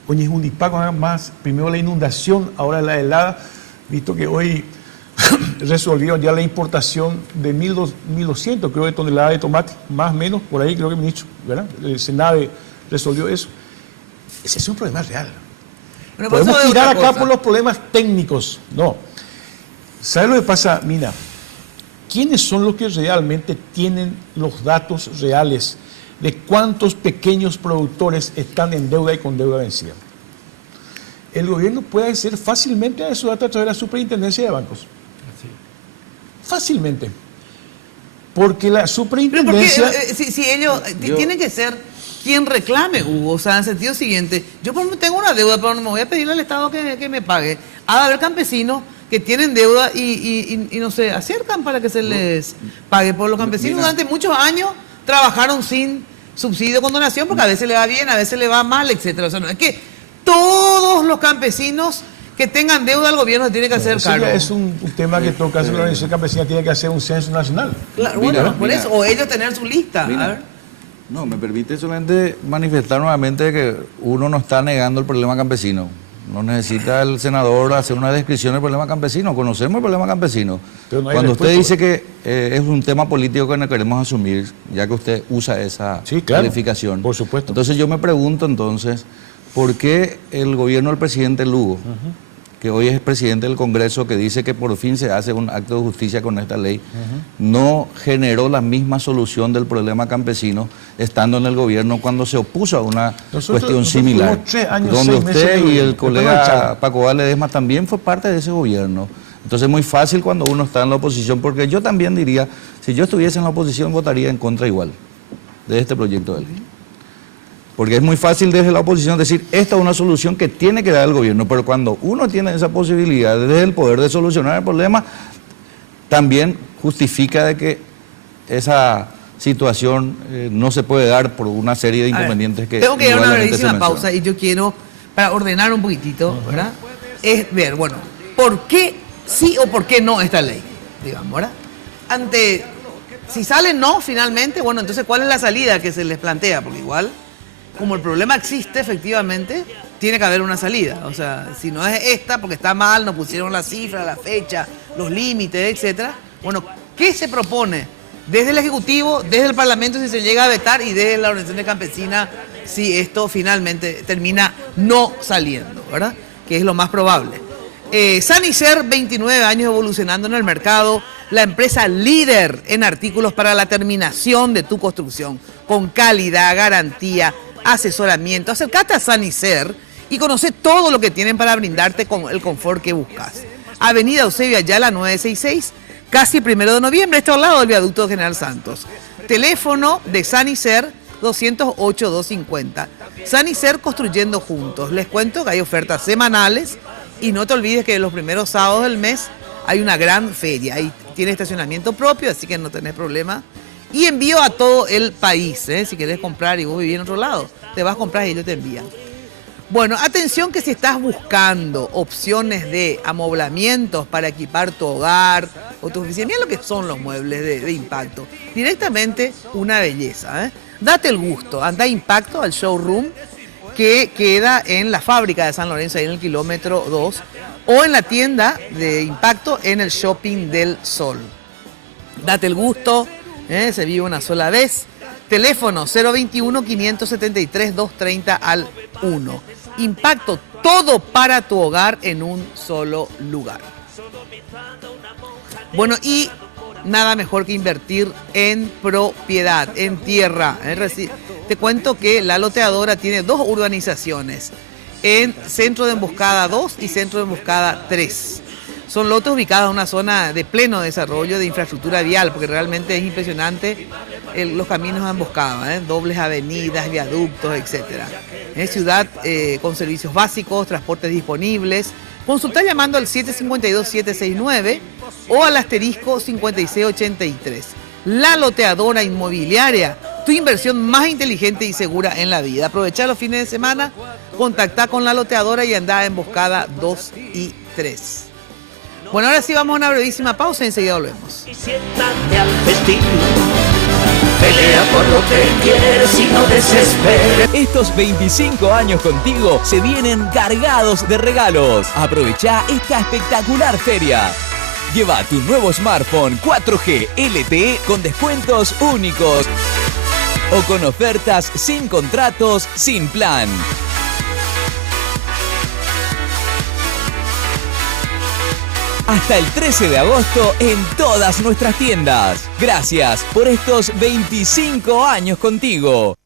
Oye, es un disparo más, primero la inundación, ahora la helada, visto que hoy resolvieron ya la importación de 1.200, creo, de toneladas de tomate, más o menos, por ahí creo que ministro, ¿verdad? El Senado resolvió eso. Ese es un problema real. Pero podemos tirar acá por los problemas técnicos. No. ¿Sabes lo que pasa, Mina? ¿Quiénes son los que realmente tienen los datos reales de cuántos pequeños productores están en deuda y con deuda vencida. El gobierno puede acceder fácilmente a esos datos a través de la superintendencia de bancos. Sí. Fácilmente. Porque la superintendencia... Pero porque, si ellos tienen que ser quien reclame, Hugo. O sea, en el sentido siguiente, yo tengo una deuda, pero no me voy a pedirle al Estado que me pague. Ha de haber campesinos que tienen deuda y no se acercan para que se les pague. Por los campesinos durante muchos años trabajaron sin subsidio con donación, porque a veces le va bien, a veces le va mal, etcétera. O sea, no es que todos los campesinos que tengan deuda al gobierno tiene que hacer cargo. Es un tema que toca hacer la organización campesina, tiene que hacer un censo nacional. Claro, bueno, por eso, o ellos tener su lista. A ver. No, me permite solamente manifestar nuevamente que uno no está negando el problema campesino. No necesita el senador hacer una descripción del problema campesino. Conocemos el problema campesino. Cuando usted dice que es un tema político que no queremos asumir, ya que usted usa esa calificación. Por supuesto. Entonces yo me pregunto entonces, ¿por qué el gobierno del presidente Lugo, que hoy es presidente del Congreso, que dice que por fin se hace un acto de justicia con esta ley, no generó la misma solución del problema campesino estando en el gobierno cuando se opuso a una cuestión similar? 3 años, donde 6 meses usted y el colega Paco Vale Ledesma también fue parte de ese gobierno. Entonces es muy fácil cuando uno está en la oposición, porque yo también diría, si yo estuviese en la oposición votaría en contra igual de este proyecto de ley. Porque es muy fácil desde la oposición decir, esta es una solución que tiene que dar el gobierno, pero cuando uno tiene esa posibilidad desde el poder de solucionar el problema, también justifica de que esa situación no se puede dar por una serie de inconvenientes que... Tengo que ir a una brevísima pausa y yo quiero, para ordenar un poquitito, ¿verdad? Es ver, bueno, ¿por qué sí o por qué no esta ley? Digamos, ¿verdad? Si sale no, finalmente, bueno, entonces, ¿cuál es la salida que se les plantea? Porque igual... Como el problema existe, efectivamente, tiene que haber una salida. O sea, si no es esta, porque está mal, no pusieron la cifra, la fecha, los límites, etcétera. Bueno, ¿qué se propone desde el Ejecutivo, desde el Parlamento si se llega a vetar y desde la organización campesina si esto finalmente termina no saliendo, ¿verdad? Que es lo más probable. Sanicer, 29 años evolucionando en el mercado, la empresa líder en artículos para la terminación de tu construcción, con calidad, garantía, asesoramiento. Acércate a Sanicer y conoce todo lo que tienen para brindarte con el confort que buscas. Avenida Eusebio Ayala 966, casi 1 de noviembre, esto al lado del viaducto General Santos. Teléfono de Sanicer 208-250. Sanicer, construyendo juntos. Les cuento que hay ofertas semanales y no te olvides que los primeros sábados del mes hay una gran feria. Ahí tiene estacionamiento propio, así que no tenés problema. Y envío a todo el país, ¿eh? Si querés comprar y vos vivís en otro lado, te vas a comprar y ellos te envían. Bueno, atención que si estás buscando opciones de amoblamientos para equipar tu hogar o tu oficina, mira lo que son los muebles de impacto. Directamente una belleza, ¿eh? Date el gusto, anda a Impacto, al showroom que queda en la fábrica de San Lorenzo, ahí en el kilómetro 2, o en la tienda de Impacto en el Shopping del Sol. Date el gusto. Se vive una sola vez. Teléfono 021-573-230 al 1. Impacto, todo para tu hogar en un solo lugar. Bueno, y nada mejor que invertir en propiedad, en tierra. Te cuento que la loteadora tiene 2 urbanizaciones, en Centro de Emboscada 2 y Centro de Emboscada 3. Son lotes ubicados en una zona de pleno desarrollo de infraestructura vial, porque realmente es impresionante los caminos de emboscada, dobles avenidas, viaductos, etc. Es ciudad con servicios básicos, transportes disponibles. Consulta llamando al 752-769 o al asterisco 5683. La Loteadora Inmobiliaria, tu inversión más inteligente y segura en la vida. Aprovecha los fines de semana, contacta con la Loteadora y anda a Emboscada 2 y 3. Bueno, ahora sí vamos a una brevísima pausa y enseguida volvemos. Siéntate al festín. Pelea por lo que quieres y no desesperes. Estos 25 años contigo se vienen cargados de regalos. Aprovecha esta espectacular feria. Lleva tu nuevo smartphone 4G LTE con descuentos únicos o con ofertas sin contratos, sin plan. hasta el 13 de agosto en todas nuestras tiendas. Gracias por estos 25 años contigo.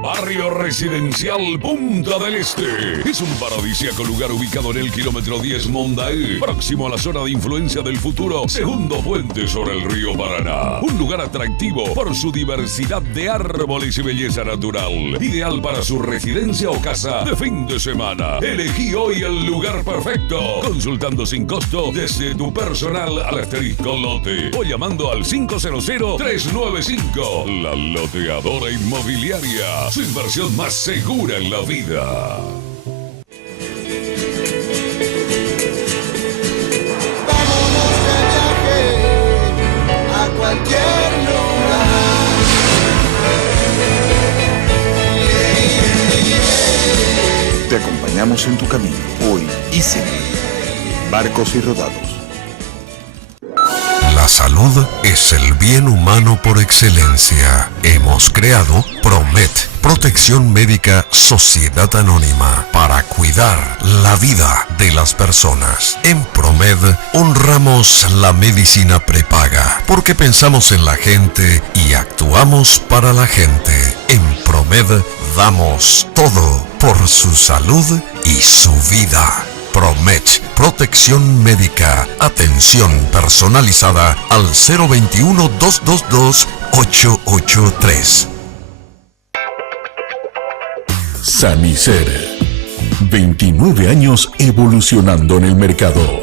Barrio Residencial Punta del Este. Es un paradisíaco lugar ubicado en el kilómetro 10 Mondaé, próximo a la zona de influencia del futuro segundo puente sobre el río Paraná. Un lugar atractivo por su diversidad de árboles y belleza natural. Ideal para su residencia o casa de fin de semana. Elegí hoy el lugar perfecto, consultando sin costo desde tu personal al asterisco lote o llamando al 500-395. La Loteadora Inmobiliaria. Su inversión más segura en la vida. Vámonos de viaje a cualquier lugar. Te acompañamos en tu camino hoy y siempre. Barcos y Rodados. La salud es el bien humano por excelencia. Hemos creado Promed, Protección Médica Sociedad Anónima, para cuidar la vida de las personas. En Promed honramos la medicina prepaga, porque pensamos en la gente y actuamos para la gente. En Promed damos todo por su salud y su vida. Promed, protección médica, atención personalizada al 021-222-883. Sanicer, 29 años evolucionando en el mercado.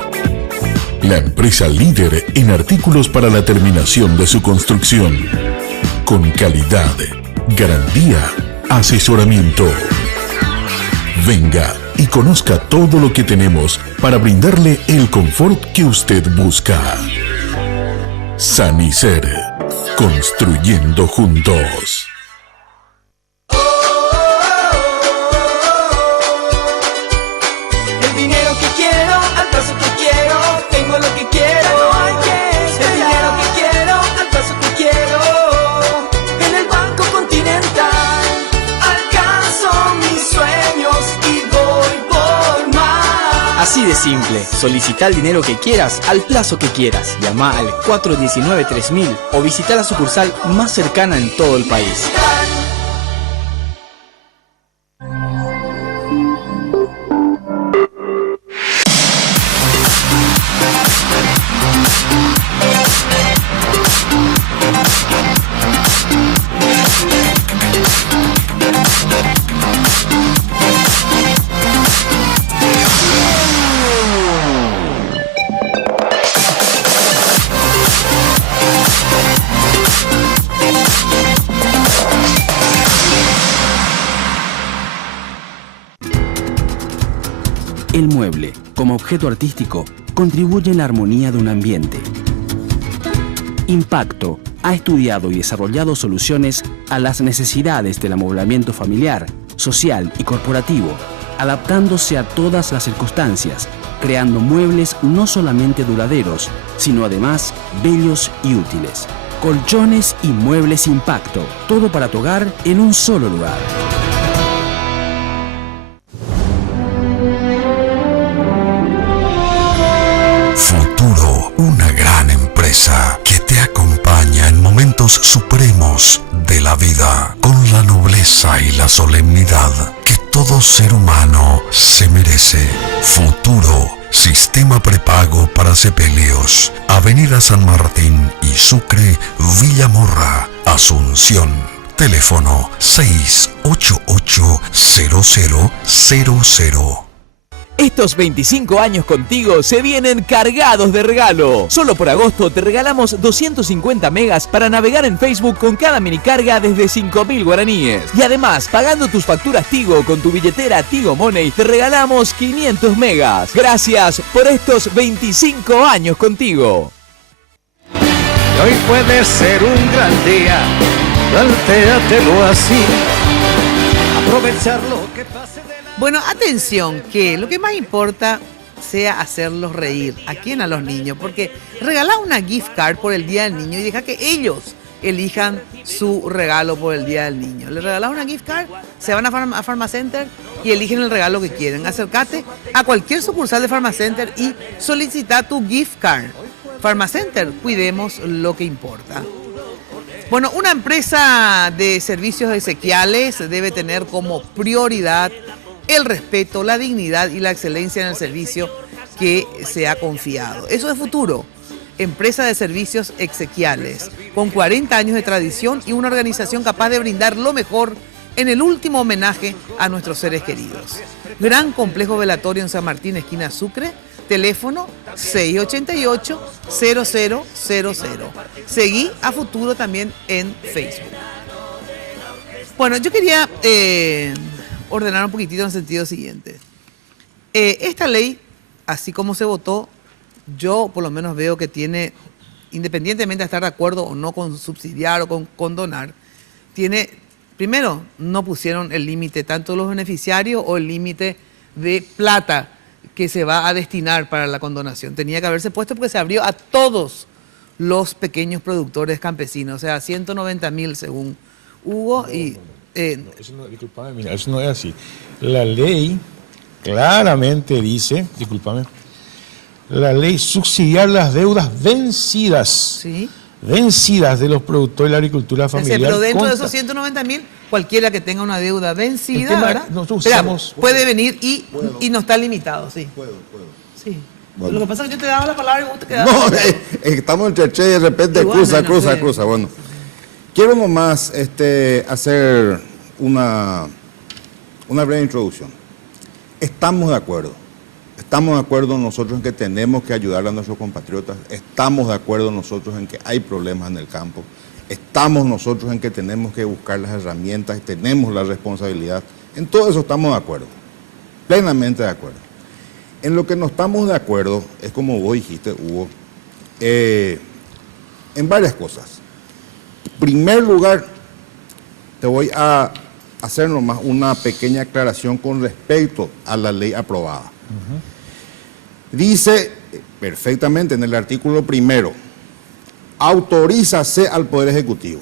La empresa líder en artículos para la terminación de su construcción. Con calidad, garantía, asesoramiento. Venga y conozca todo lo que tenemos para brindarle el confort que usted busca. Sanicer, construyendo juntos. El dinero que quiero, al paso que quiero, tengo lo que quiero, no hay que esperar. El dinero que quiero, al paso que quiero, en el Banco Continental, alcanzo mis sueños y voy por más. Así de simple, solicita el dinero que quieras al plazo que quieras. Llama al 419-3000 o visita la sucursal más cercana en todo el país. El mueble, como objeto artístico, contribuye en la armonía de un ambiente. Impacto ha estudiado y desarrollado soluciones a las necesidades del amoblamiento familiar, social y corporativo, adaptándose a todas las circunstancias, creando muebles no solamente duraderos, sino además bellos y útiles. Colchones y muebles Impacto, todo para tu hogar en un solo lugar. Futuro, una gran empresa que te acompaña en momentos supremos de la vida, con la nobleza y la solemnidad que todo ser humano se merece. Futuro, sistema prepago para sepelios, Avenida San Martín y Sucre, Villamorra, Asunción. Teléfono 688-0000. Estos 25 años contigo se vienen cargados de regalo. Solo por agosto te regalamos 250 megas para navegar en Facebook con cada minicarga desde 5.000 guaraníes. Y además, pagando tus facturas Tigo con tu billetera Tigo Money, te regalamos 500 megas. Gracias por estos 25 años contigo. Hoy puede ser un gran día, plantéatelo así. Aprovechar lo que pase de la... Bueno, atención, que lo que más importa sea hacerlos reír. ¿A quién? A los niños. Porque regala una gift card por el Día del Niño y deja que ellos elijan su regalo por el Día del Niño. Le regalas una gift card, se van a Pharmacenter y eligen el regalo que quieren. Acércate a cualquier sucursal de Pharmacenter y solicita tu gift card. Pharmacenter, cuidemos lo que importa. Bueno, una empresa de servicios esequiales debe tener como prioridad el respeto, la dignidad y la excelencia en el servicio que se ha confiado. Eso es futuro. Empresa de servicios exequiales, con 40 años de tradición y una organización capaz de brindar lo mejor en el último homenaje a nuestros seres queridos. Gran complejo velatorio en San Martín, esquina Sucre, teléfono 688-0000. Seguí a futuro también en Facebook. Bueno, yo quería ordenar un poquitito en el sentido siguiente. Esta ley, así como se votó, yo por lo menos veo que tiene, independientemente de estar de acuerdo o no con subsidiar o con condonar, tiene, primero, no pusieron el límite tanto de los beneficiarios o el límite de plata que se va a destinar para la condonación. Tenía que haberse puesto porque se abrió a todos los pequeños productores campesinos, o sea, 190.000 según Hugo. Y discúlpame, mira, eso no es así. La ley claramente dice, la ley subsidiar las deudas vencidas. Sí. Vencidas de los productores de la agricultura familiar. Pero dentro de esos 190.000, cualquiera que tenga una deuda vencida, ¿verdad? Nosotros usamos, puede venir y no está limitado, sí. Puedo. Sí. Bueno. Lo que pasa es que yo te daba la palabra y vos te quedabas. No, estamos entre che y de repente cruza. Bueno, quiero nomás hacer una breve introducción. Estamos de acuerdo nosotros en que tenemos que ayudar a nuestros compatriotas, estamos de acuerdo nosotros en que hay problemas en el campo, estamos nosotros en que tenemos que buscar las herramientas, tenemos la responsabilidad, en todo eso estamos de acuerdo, plenamente de acuerdo. En lo que no estamos de acuerdo es como vos dijiste, Hugo, en varias cosas. En primer lugar, te voy a hacer nomás una pequeña aclaración con respecto a la ley aprobada. Dice perfectamente en el artículo primero, autorízase al Poder Ejecutivo.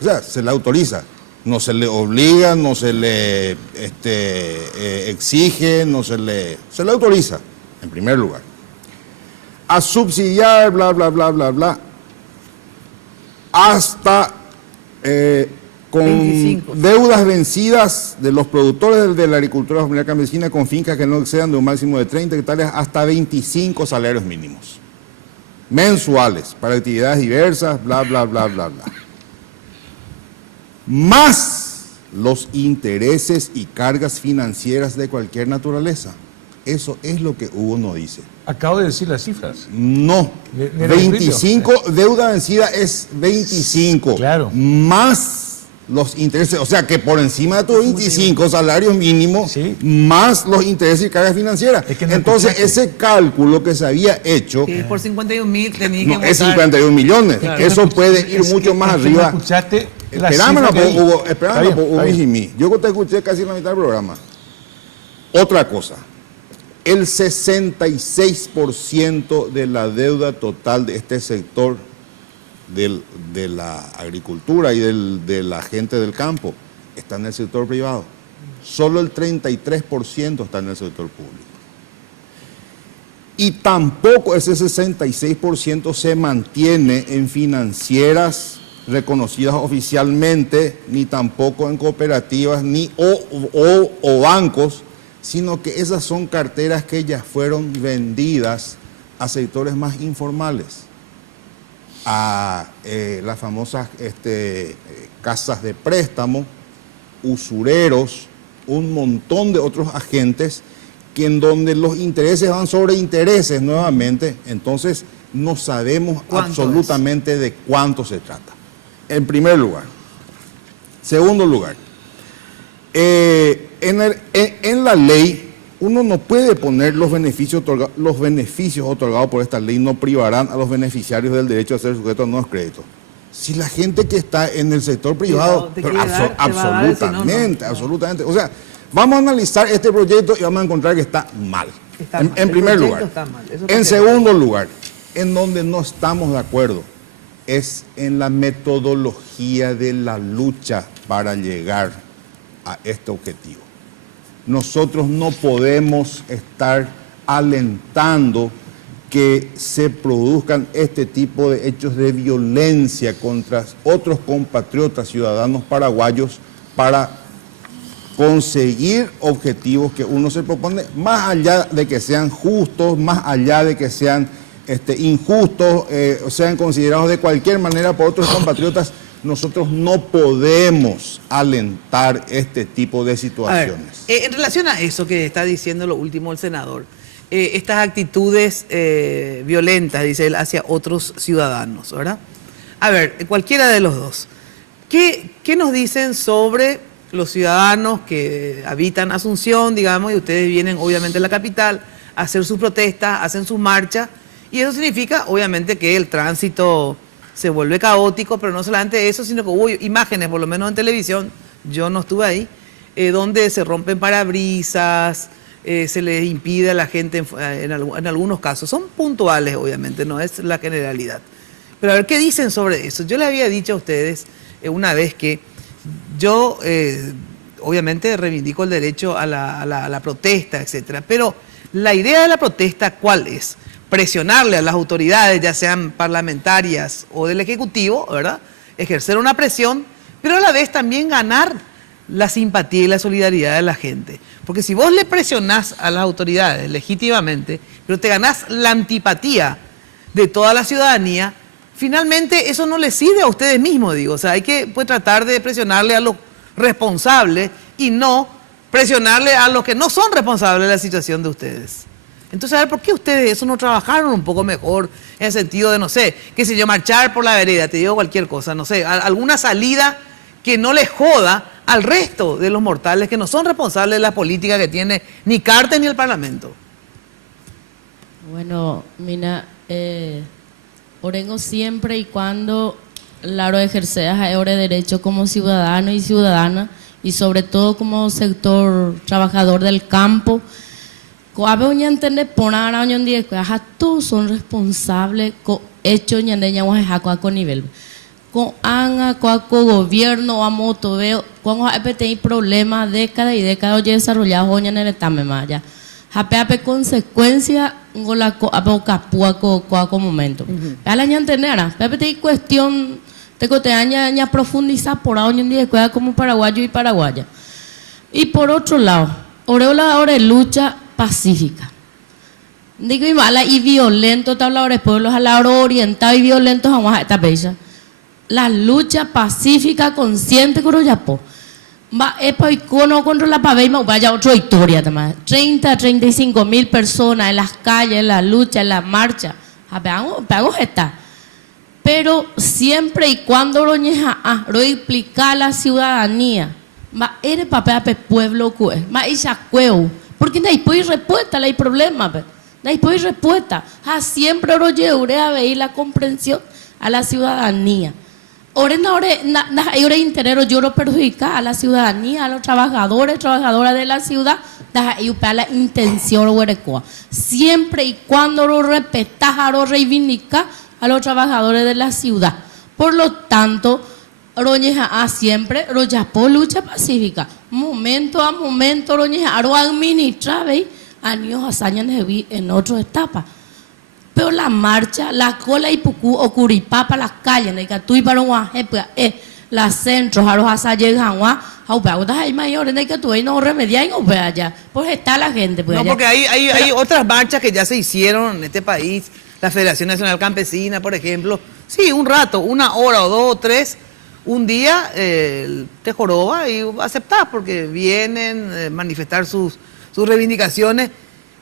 O sea, se le autoriza, no se le obliga, no se le exige, se le autoriza, en primer lugar. A subsidiar, bla, bla, bla, bla, bla, hasta con 25. Deudas vencidas de los productores de la agricultura familiar campesina con fincas que no excedan de un máximo de 30 hectáreas hasta 25 salarios mínimos mensuales para actividades diversas, bla, bla, bla, bla, bla. Más los intereses y cargas financieras de cualquier naturaleza. Eso es lo que Hugo no dice. Acabo de decir las cifras. No. 25, deuda vencida es 25. Claro. Más los intereses, o sea que por encima de tus 25 salarios mínimos, sí, más los intereses y cargas financieras. Es que no. Entonces ese cálculo que se había hecho... Que por 51.000 tenía no, que es 51 millones. Claro. Eso puede ir mucho más arriba. No escuchaste la esperámoslo, Hugo. Yo te escuché casi en la mitad del programa. Otra cosa. El 66% de la deuda total de este sector de la agricultura y de la gente del campo está en el sector privado. Solo el 33% está en el sector público. Y tampoco ese 66% se mantiene en financieras reconocidas oficialmente, ni tampoco en cooperativas o bancos, sino que esas son carteras que ya fueron vendidas a sectores más informales, a las famosas casas de préstamo, usureros, un montón de otros agentes que en donde los intereses van sobre intereses nuevamente, entonces no sabemos absolutamente de cuánto se trata. En primer lugar. Segundo lugar, en la ley uno no puede poner los beneficios otorgados por esta ley no privarán a los beneficiarios del derecho a ser sujetos a nuevos créditos. Si la gente que está en el sector privado, absolutamente. O sea, vamos a analizar este proyecto y vamos a encontrar que está mal. En primer lugar. En segundo lugar, en donde no estamos de acuerdo, es en la metodología de la lucha para llegar a este objetivo. nosotros no podemos estar alentando que se produzcan este tipo de hechos de violencia contra otros compatriotas ciudadanos paraguayos para conseguir objetivos que uno se propone, más allá de que sean justos, más allá de que sean injustos, o sean considerados de cualquier manera por otros compatriotas. Nosotros no podemos alentar este tipo de situaciones. En relación a eso que está diciendo lo último el senador, estas actitudes violentas, dice él, hacia otros ciudadanos, ¿verdad? A ver, cualquiera de los dos. ¿Qué nos dicen sobre los ciudadanos que habitan Asunción, digamos, y ustedes vienen obviamente a la capital a hacer sus protestas, hacen sus marchas, y eso significa obviamente que el tránsito se vuelve caótico, pero no solamente eso, sino que hubo imágenes, por lo menos en televisión, yo no estuve ahí, donde se rompen parabrisas, se les impide a la gente en algunos casos. Son puntuales, obviamente, no es la generalidad. Pero a ver, ¿qué dicen sobre eso? Yo les había dicho a ustedes una vez que yo, obviamente, reivindico el derecho a la protesta, etcétera, pero la idea de la protesta, ¿cuál es? Presionarle a las autoridades, ya sean parlamentarias o del Ejecutivo, ¿verdad? Ejercer una presión, pero a la vez también ganar la simpatía y la solidaridad de la gente. Porque si vos le presionás a las autoridades legítimamente, pero te ganás la antipatía de toda la ciudadanía, finalmente eso no les sirve a ustedes mismos, digo. O sea, hay que tratar de presionarle a los responsables y no presionarle a los que no son responsables de la situación de ustedes. Entonces, a ver, ¿por qué ustedes eso no trabajaron un poco mejor en el sentido de, no sé, qué sé yo, marchar por la vereda, te digo cualquier cosa, no sé, alguna salida que no les joda al resto de los mortales que no son responsables de la política que tiene ni Cartes ni el Parlamento? Bueno, mira, orengo siempre y cuando Laro ejerceas ahora derecho como ciudadano y ciudadana, y sobre todo como sector trabajador del campo. Todos son responsables con hechos con nivel. Con anga, con gobierno, a moto, veo, cuando hay problemas décadas y décadas ya desarrollados en el Tamemaya. Hape consecuencia con la capua con momento. A la ñantenera, hay cuestión te aña profundizar por hoy en día como paraguayo y paraguaya. Y por otro lado, ahora es lucha pacífica. Digo, y mala y violento, habladores pueblos al lado orientado y violentos vamos a esta bella. La lucha pacífica consciente con Oyapo. Va epa icono contra la paveima, vaya otra historia también. 30-35 personas en las calles, en la lucha, en la marcha. Pagamos esta. Pero siempre y cuando lo implica a la ciudadanía, va eres papel pueblo que va ella cueu. Porque no hay respuesta, no hay problema. No hay respuesta. Siempre lo llevaré a ver la comprensión a la ciudadanía. Ahora interero yo lo perjudica a la ciudadanía, a los trabajadores, trabajadoras de la ciudad, la intención siempre y cuando lo respetas, lo reivindica a los trabajadores de la ciudad. Por lo tanto, siempre por lucha pacífica, momento a momento, administra años hazañas en otras etapas. Pero la marcha, la cola y pucú o curipá para las calles, tú y para la centros, a los asayes, hay mayores, que tú no remedias allá, pues está la gente. Pues no, allá. Porque hay otras marchas que ya se hicieron en este país, la Federación Nacional Campesina, por ejemplo. Sí, un rato, 1 hora o 2 o 3, un día te joroba y aceptás porque vienen a manifestar sus reivindicaciones,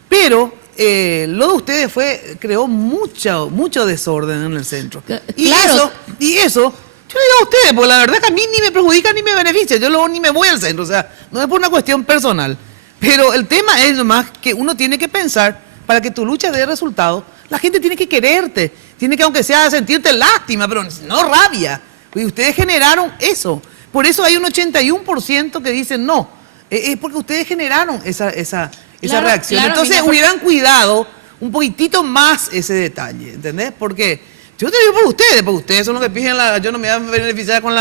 pero lo de ustedes creó mucho desorden en el centro. Y claro. eso, yo le digo a ustedes, porque la verdad que a mí ni me perjudica ni me beneficia, yo luego ni me voy al centro, o sea, no es por una cuestión personal. Pero el tema es nomás que uno tiene que pensar, para que tu lucha dé resultado, la gente tiene que quererte, tiene que, aunque sea, sentirte lástima, pero no rabia. Y ustedes generaron eso. Por eso hay un 81% que dicen no. Es porque ustedes generaron esa reacción. Claro, entonces hubieran cuidado un poquitito más ese detalle, ¿entendés? Porque yo te digo por ustedes, porque ustedes son los que piden yo no me voy a beneficiar con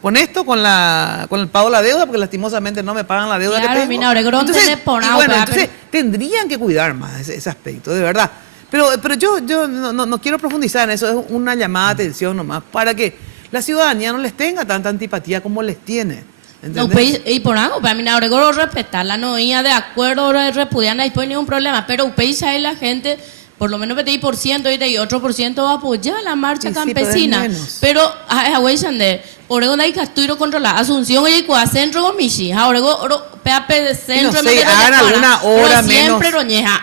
con esto, con el pago de la deuda, porque lastimosamente no me pagan la deuda que tengo. Entonces tendrían que cuidar más ese aspecto, de verdad. Pero yo no quiero profundizar en eso, es una llamada de atención nomás, para que la ciudadanía no les tenga tanta antipatía como les tiene. No, y por algo, para mí, ahora respetar la noía de acuerdo, repudiar, no hay ningún problema, pero ustedes ahí la gente, por lo menos 20% y otro por ciento va a apoyar la marcha campesina. Pero, por eso hay que estudiar controlar. Asunción y centro con Michi, ahora PAP de centro. No sé, hagan alguna hora menos. Siempre roñeja,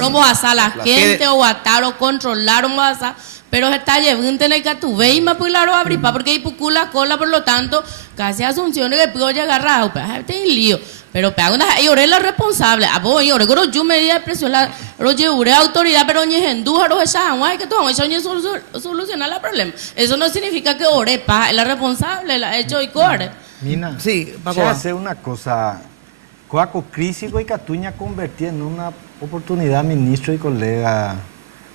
vamos a hacer la gente o atar o controlar, vamos a hacer. Pero está llevando en el que tú veis más pues claro abrir porque hay poco la cola, por lo tanto casi Asunción y que puedo llegar agarrado pues este es lío, pero pega una y oré la responsable a vos y oré con yo medida de presión la llevaré autoridad pero ni en dújaro esa agua que todo eso ni solucionar el problema, eso no significa que oré pa es la responsable la hecho y corre. Mina, sí, Paco, hace una cosa, Coaco crisis y Catuña convertía en una oportunidad ministro y colega.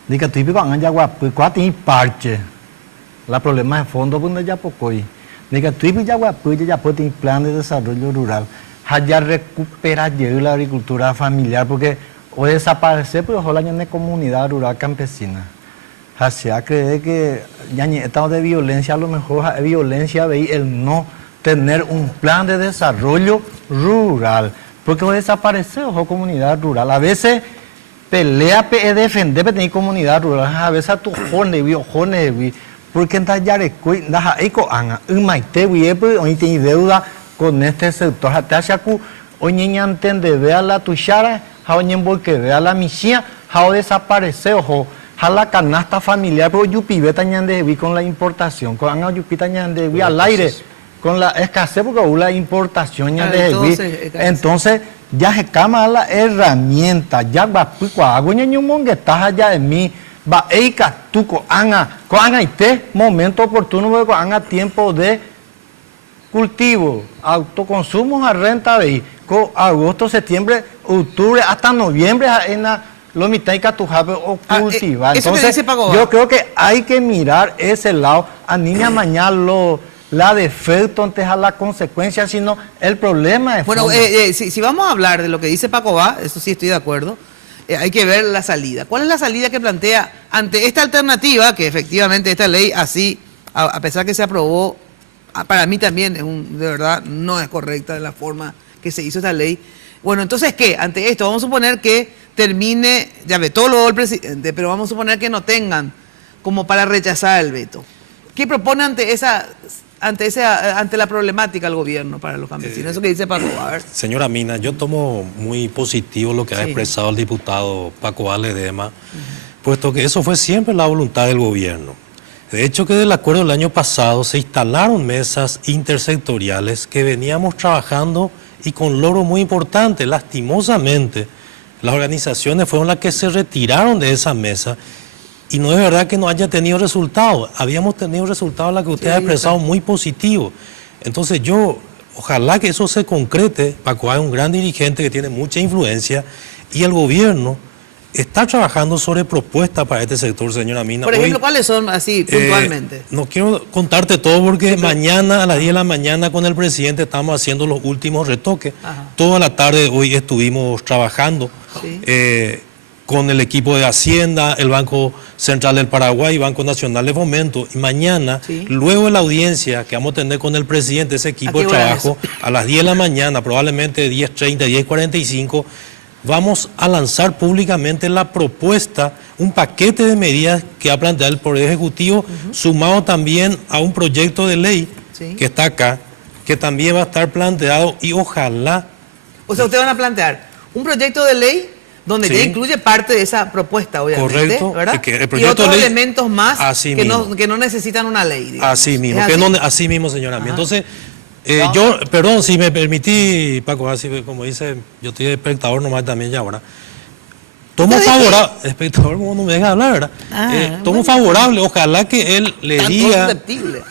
Diga típico anga guapo, cuati parche. La problema de fondo donde ya poco y. Diga típico ya guapo ya puede plan de desarrollo rural. Ya recuperar la agricultura familiar porque o desaparecer pues ojalá en la comunidad rural campesina. Se cree que ya en estado de violencia a lo mejor violencia veis el no tener un plan de desarrollo rural porque o desaparecer o comunidad rural a veces pelea es defender para tener comunidad rural a veces a tu jones porque en Tallarecoy da eco anga un maite pues hoy tiene deuda con este sector hasta chacu hoy niña entiende vea la tuchara hoy en porque vea la misia how desaparece ojo a la canasta familiar pero yo pibe tañan de con la importación con anga yo tañan de al aire con la escasez porque la importación ya de entonces ya se cama la herramienta ya va pues hago ñaño mongue está allá de mí va eika tu con anga este momento oportuno porque anga tiempo de cultivo autoconsumo a renta de con agosto septiembre octubre hasta noviembre en la lo mitad y catujabe o cultivar entonces yo creo que hay que mirar ese lado a niña mañana la defecto antes a la consecuencia, sino el problema es... Bueno, si vamos a hablar de lo que dice Paco Va, eso sí estoy de acuerdo, hay que ver la salida. ¿Cuál es la salida que plantea ante esta alternativa, que efectivamente esta ley así, a pesar que se aprobó, para mí también de verdad no es correcta de la forma que se hizo esta ley? Bueno, entonces, ¿qué? Ante esto, vamos a suponer que termine, ya vetó luego el presidente, pero vamos a suponer que no tengan como para rechazar el veto. ¿Qué propone ante la problemática del gobierno para los campesinos? Eso que dice Paco. A ver. Señora Mina, yo tomo muy positivo lo que ha expresado el diputado Paco Valedema, puesto que eso fue siempre la voluntad del gobierno. De hecho, que del acuerdo del año pasado se instalaron mesas intersectoriales que veníamos trabajando y con logros muy importantes. Lastimosamente, las organizaciones fueron las que se retiraron de esa mesa. Y no es verdad que no haya tenido resultados. Habíamos tenido resultados, la que usted ha expresado, muy positivos. Entonces ojalá que eso se concrete. Paco es un gran dirigente que tiene mucha influencia y el gobierno está trabajando sobre propuestas para este sector, señora Mina. Por ejemplo, ¿cuáles son así puntualmente? No quiero contarte todo porque mañana a las 10 de la mañana con el presidente estamos haciendo los últimos retoques. Toda la tarde hoy estuvimos trabajando. Con el equipo de Hacienda, el Banco Central del Paraguay y Banco Nacional de Fomento. Y mañana, luego de la audiencia que vamos a tener con el presidente, ese equipo de trabajo, a las 10 de la mañana, probablemente 10:30, 10:45, vamos a lanzar públicamente la propuesta, un paquete de medidas que ha planteado el Poder Ejecutivo, sumado también a un proyecto de ley que está acá, que también va a estar planteado y ojalá... O sea, ustedes van a plantear un proyecto de ley donde ya incluye parte de esa propuesta, obviamente. Correcto. ¿Verdad? Y otros elementos más que no necesitan una ley. Digamos. Así mismo, así mismo, señora. Entonces, perdón, si me permití, Paco, así como dice, yo estoy de espectador nomás también ya ahora. Tomo favorable, espectador, no me deja hablar, ¿verdad? Tomo favorable, ojalá que él le diga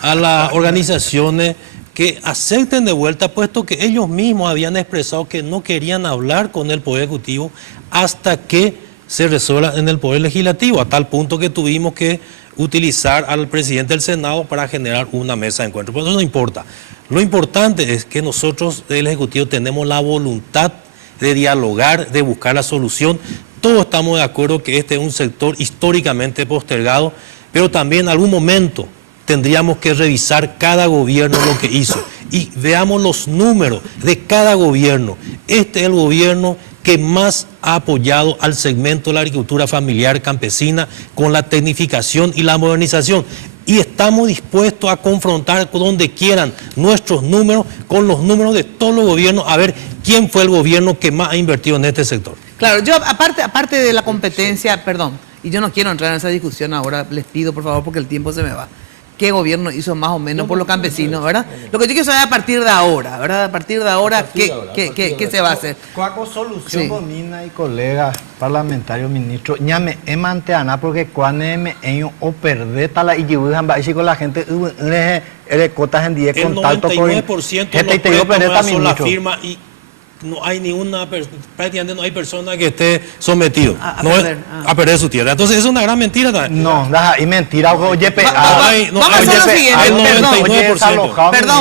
a las organizaciones que acepten de vuelta, puesto que ellos mismos habían expresado que no querían hablar con el Poder Ejecutivo hasta que se resuelvan en el Poder Legislativo, a tal punto que tuvimos que utilizar al presidente del Senado para generar una mesa de encuentro. Pero eso no importa. Lo importante es que nosotros del Ejecutivo tenemos la voluntad de dialogar, de buscar la solución. Todos estamos de acuerdo que este es un sector históricamente postergado, pero también en algún momento tendríamos que revisar cada gobierno lo que hizo y veamos los números de cada gobierno. Este es el gobierno que más ha apoyado al segmento de la agricultura familiar campesina con la tecnificación y la modernización. Y estamos dispuestos a confrontar donde quieran nuestros números con los números de todos los gobiernos, a ver quién fue el gobierno que más ha invertido en este sector. Claro, yo aparte de la competencia, perdón, y yo no quiero entrar en esa discusión ahora, les pido por favor porque el tiempo se me va. ¿Qué gobierno hizo más o menos por los campesinos, verdad? Lo que yo quiero saber a partir de ahora, ¿verdad? A partir de ahora, ¿qué se va a hacer? ¿Cuál solución, Domina y colegas parlamentarios, ministros? Ñame, emanteana, porque cuando me o perder tala y llevan baixi con la gente, cotas en 10 contacto con el 99% de los préstamos son la firma y no hay ninguna, prácticamente no hay persona que esté sometido a perder su tierra. Entonces es una gran mentira también. No, y mentira, oye, vamos a hacer lo siguiente,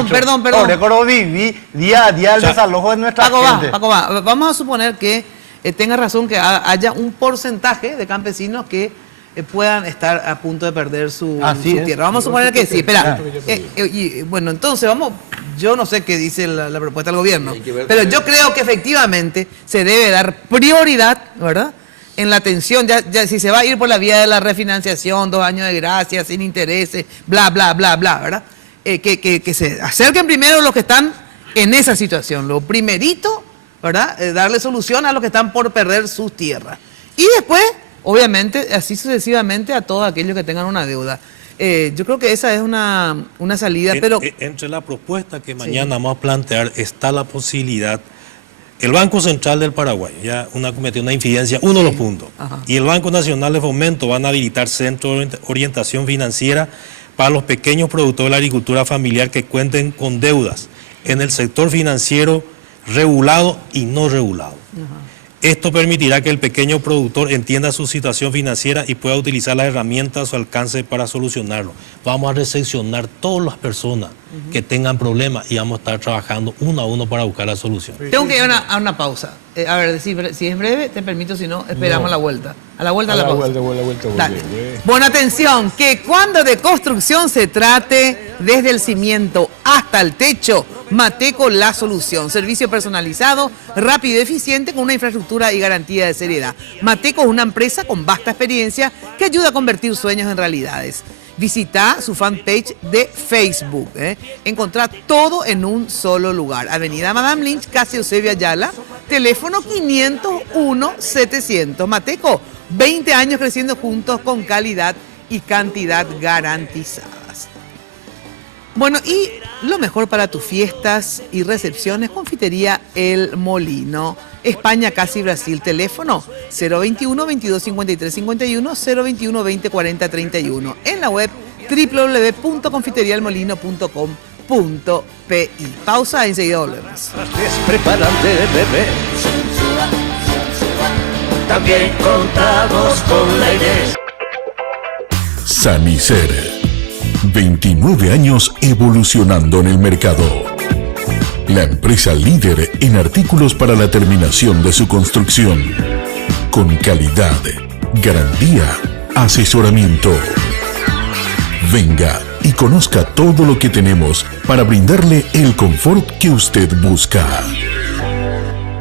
perdón. Por viví día a día el desalojo de nuestra gente. Paco, vamos a suponer que tenga razón que haya un porcentaje de campesinos que puedan estar a punto de perder su tierra. Vamos a suponer que sí. Espera. Bueno, entonces yo no sé qué dice la propuesta del gobierno, pero yo creo que efectivamente se debe dar prioridad, ¿verdad?, en la atención, ya si se va a ir por la vía de la refinanciación, 2 años de gracia, sin intereses, bla, ¿verdad? Que se acerquen primero los que están en esa situación. Lo primerito, ¿verdad?, darle solución a los que están por perder sus tierras. Y después, obviamente, así sucesivamente a todos aquellos que tengan una deuda. Yo creo que esa es una salida, pero... Entre la propuesta que mañana vamos a plantear está la posibilidad. El Banco Central del Paraguay ya cometió una infidencia, uno de los puntos. Y el Banco Nacional de Fomento van a habilitar centros de orientación financiera para los pequeños productores de la agricultura familiar que cuenten con deudas en el sector financiero regulado y no regulado. Esto permitirá que el pequeño productor entienda su situación financiera y pueda utilizar las herramientas a su alcance para solucionarlo. Vamos a recepcionar todas las personas que tengan problemas y vamos a estar trabajando uno a uno para buscar la solución. Tengo que ir a una pausa. A ver, si es breve, te permito, si no, esperamos la vuelta. A la vuelta. Dale. Bueno, atención, que cuando de construcción se trate, desde el cimiento hasta el techo, Mateco la solución. Servicio personalizado, rápido y eficiente con una infraestructura y garantía de seriedad. Mateco es una empresa con vasta experiencia que ayuda a convertir sueños en realidades. Visita su fanpage de Facebook. Encontrá todo en un solo lugar. Avenida Madame Lynch, casi Eusebio Ayala. Teléfono 501-700. Mateco, 20 años creciendo juntos con calidad y cantidad garantizadas. Bueno, y lo mejor para tus fiestas y recepciones, Confitería El Molino. España, casi Brasil. Teléfono 021 22 53 51 021 20 40 31. En la web www.confiterialmolino.com.pi. Pausa, enseguida volvemos. Preparan de bebé. También contamos con la idea. Sanicer. 29 años evolucionando en el mercado. La empresa líder en artículos para la terminación de su construcción. Con calidad, garantía, asesoramiento. Venga y conozca todo lo que tenemos para brindarle el confort que usted busca.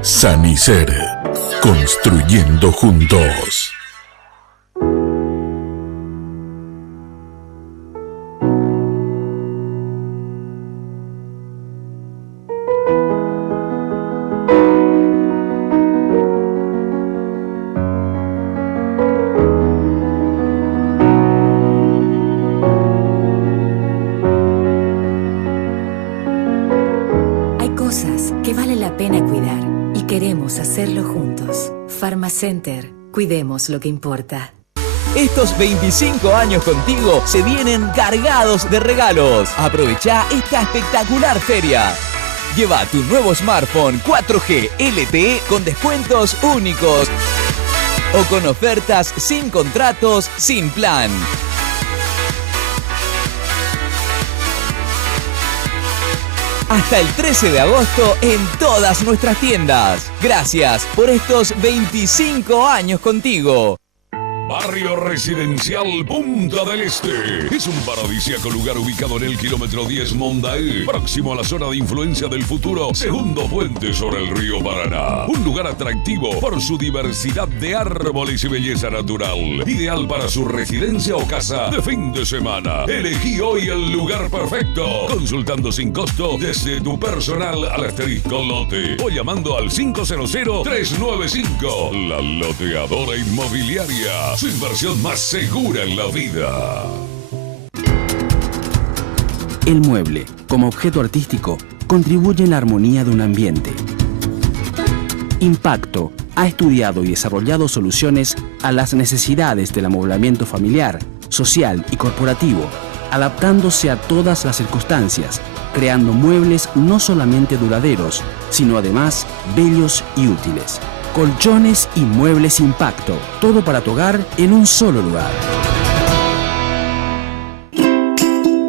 Sanicer. Construyendo juntos. Pharmacenter, cuidemos lo que importa. Estos 25 años contigo se vienen cargados de regalos. Aprovecha esta espectacular feria. Lleva tu nuevo smartphone 4G LTE con descuentos únicos. o con ofertas sin contratos, sin plan. Hasta el 13 de agosto en todas nuestras tiendas. Gracias por estos 25 años contigo. Barrio Residencial Punta del Este. Es un paradisíaco lugar ubicado en el kilómetro 10 Mondaí, próximo a la zona de influencia del futuro segundo puente sobre el río Paraná. Un lugar atractivo por su diversidad de árboles y belleza natural. Ideal para su residencia o casa de fin de semana. Elegí hoy el lugar perfecto. Consultando sin costo desde tu personal al asterisco lote o llamando al 500-395. La Loteadora Inmobiliaria. Su inversión más segura en la vida. El mueble, como objeto artístico, contribuye en la armonía de un ambiente. Impacto ha estudiado y desarrollado soluciones a las necesidades del amoblamiento familiar, social y corporativo, adaptándose a todas las circunstancias, creando muebles no solamente duraderos, sino además bellos y útiles. Colchones y muebles Impacto. Todo para tu hogar en un solo lugar.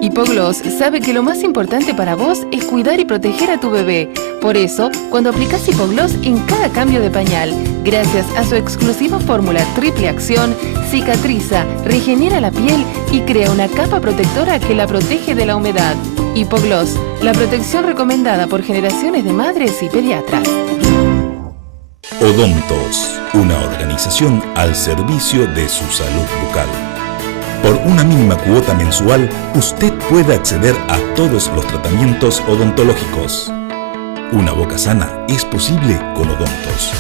Hipogloss sabe que lo más importante para vos es cuidar y proteger a tu bebé. Por eso, cuando aplicas Hipogloss en cada cambio de pañal, gracias a su exclusiva fórmula triple acción, cicatriza, regenera la piel y crea una capa protectora que la protege de la humedad. Hipogloss, la protección recomendada por generaciones de madres y pediatras. Odontos, una organización al servicio de su salud bucal. Por una mínima cuota mensual, usted puede acceder a todos los tratamientos odontológicos. Una boca sana es posible con Odontos.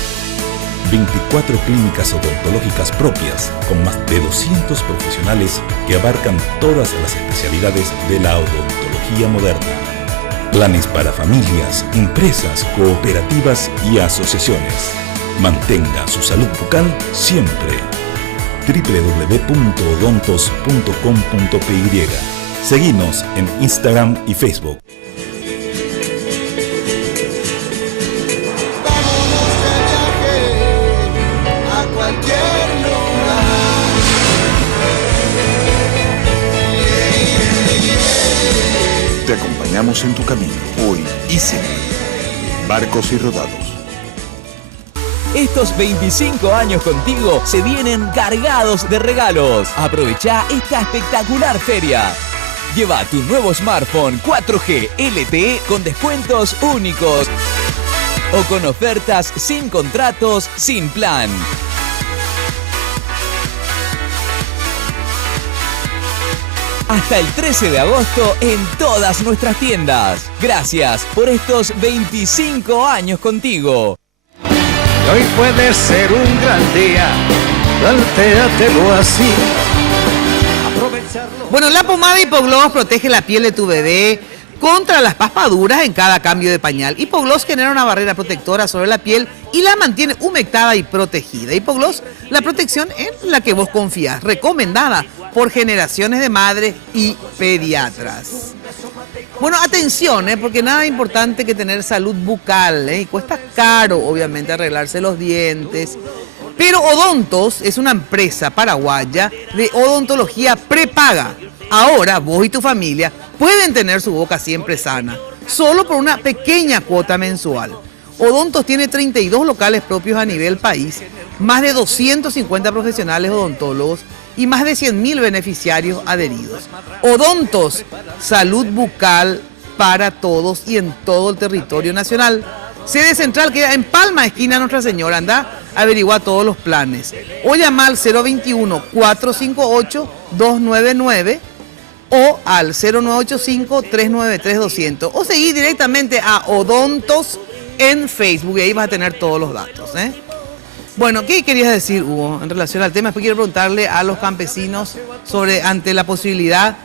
24 clínicas odontológicas propias, con más de 200 profesionales que abarcan todas las especialidades de la odontología moderna. Planes para familias, empresas, cooperativas y asociaciones. Mantenga su salud bucal siempre. www.odontos.com.py. Seguinos en Instagram y Facebook. A cualquier lugar. Te acompañamos en tu camino, hoy y siempre. Barcos y Rodados. Estos 25 años contigo se vienen cargados de regalos. Aprovecha esta espectacular feria. Lleva tu nuevo smartphone 4G LTE con descuentos únicos o con ofertas sin contratos, sin plan. Hasta el 13 de agosto en todas nuestras tiendas. Gracias por estos 25 años contigo. Hoy puede ser un gran día, plantéatelo así. Aprovecharlo. Bueno, la pomada Hipogloss protege la piel de tu bebé contra las paspaduras en cada cambio de pañal. Hipogloss genera una barrera protectora sobre la piel y la mantiene humectada y protegida. Hipogloss, la protección en la que vos confías, recomendada por generaciones de madres y pediatras. Bueno, atención, porque nada importante que tener salud bucal, y cuesta caro, obviamente, arreglarse los dientes. Pero Odontos es una empresa paraguaya de odontología prepaga. Ahora, vos y tu familia pueden tener su boca siempre sana, solo por una pequeña cuota mensual. Odontos tiene 32 locales propios a nivel país, más de 250 profesionales odontólogos y más de 100.000 beneficiarios adheridos. Odontos, salud bucal para todos y en todo el territorio nacional. Sede central queda en Palma, esquina Nuestra Señora. Anda, averigua todos los planes. O llama al 021-458-299 o al 0985-393-200. O seguí directamente a Odontos en Facebook y ahí vas a tener todos los datos. Bueno, ¿qué querías decir, Hugo, en relación al tema? Después quiero preguntarle a los campesinos sobre, ante la posibilidad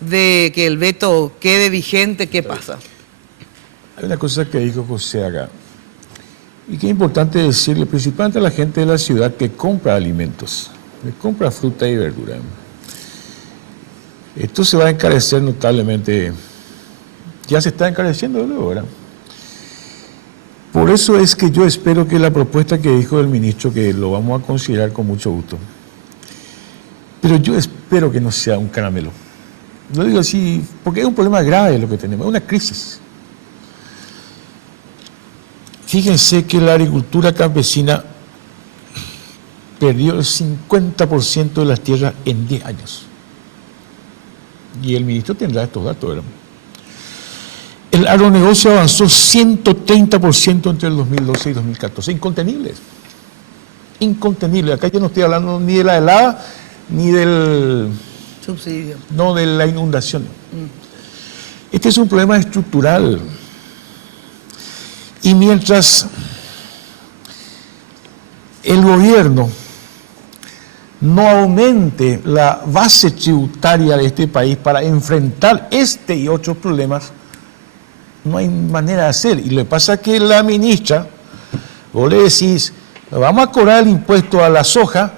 de que el veto quede vigente, ¿qué pasa? Hay una cosa que dijo José acá, y que es importante decirle, principalmente a la gente de la ciudad que compra alimentos, que compra fruta y verdura. Esto se va a encarecer notablemente, ya se está encareciendo luego, ¿verdad? Por eso es que yo espero que la propuesta que dijo el ministro, que lo vamos a considerar con mucho gusto, pero yo espero que no sea un caramelo. Lo digo así, porque es un problema grave lo que tenemos, es una crisis. Fíjense que la agricultura campesina perdió el 50% de las tierras en 10 años. Y el ministro tendrá estos datos, ¿verdad? El agronegocio avanzó 130% entre el 2012 y 2014. Incontenible. Incontenible. Acá yo no estoy hablando ni de la helada, ni del subsidio. No, de la inundación. Este es un problema estructural. Y mientras el gobierno no aumente la base tributaria de este país para enfrentar este y otros problemas, no hay manera de hacer. Y lo que pasa es que la ministra, vos le decís, vamos a cobrar el impuesto a la soja,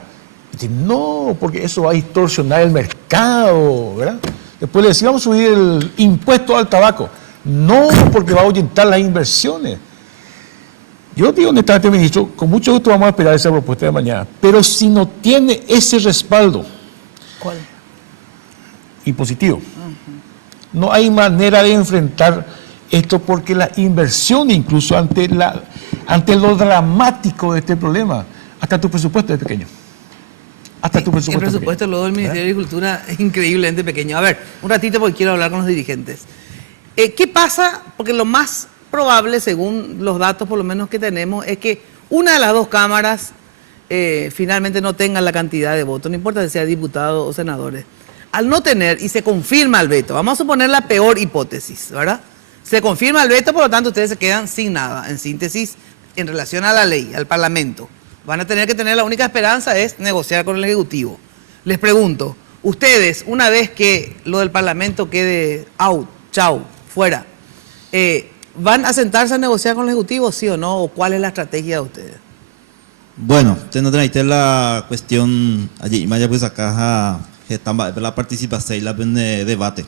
y dice, no, porque eso va a distorsionar el mercado, ¿verdad? Después le decís, vamos a subir el impuesto al tabaco, no, porque va a ahuyentar las inversiones. Yo digo honestamente, ministro, con mucho gusto vamos a esperar esa propuesta de mañana, pero si no tiene ese respaldo, ¿cuál? Impositivo, no hay manera de enfrentar esto, porque la inversión, incluso ante lo dramático de este problema, hasta tu presupuesto es pequeño. Hasta tu presupuesto. El presupuesto luego del Ministerio de Agricultura es increíblemente pequeño. A ver, un ratito porque quiero hablar con los dirigentes. ¿Qué pasa? Porque lo más probable, según los datos por lo menos que tenemos, es que una de las dos cámaras finalmente no tenga la cantidad de votos, no importa si sea diputado o senadores. Al no tener, y se confirma el veto, vamos a suponer la peor hipótesis, ¿verdad? Se confirma el veto, por lo tanto ustedes se quedan sin nada. En síntesis, en relación a la ley, al Parlamento, van a tener que tener, la única esperanza es negociar con el Ejecutivo. Les pregunto, ustedes, una vez que lo del Parlamento quede out, chau, fuera, ¿van a sentarse a negociar con el Ejecutivo, sí o no? ¿O cuál es la estrategia de ustedes? Bueno, no tenéis la cuestión, allí Maya pues acá la participación y la debate.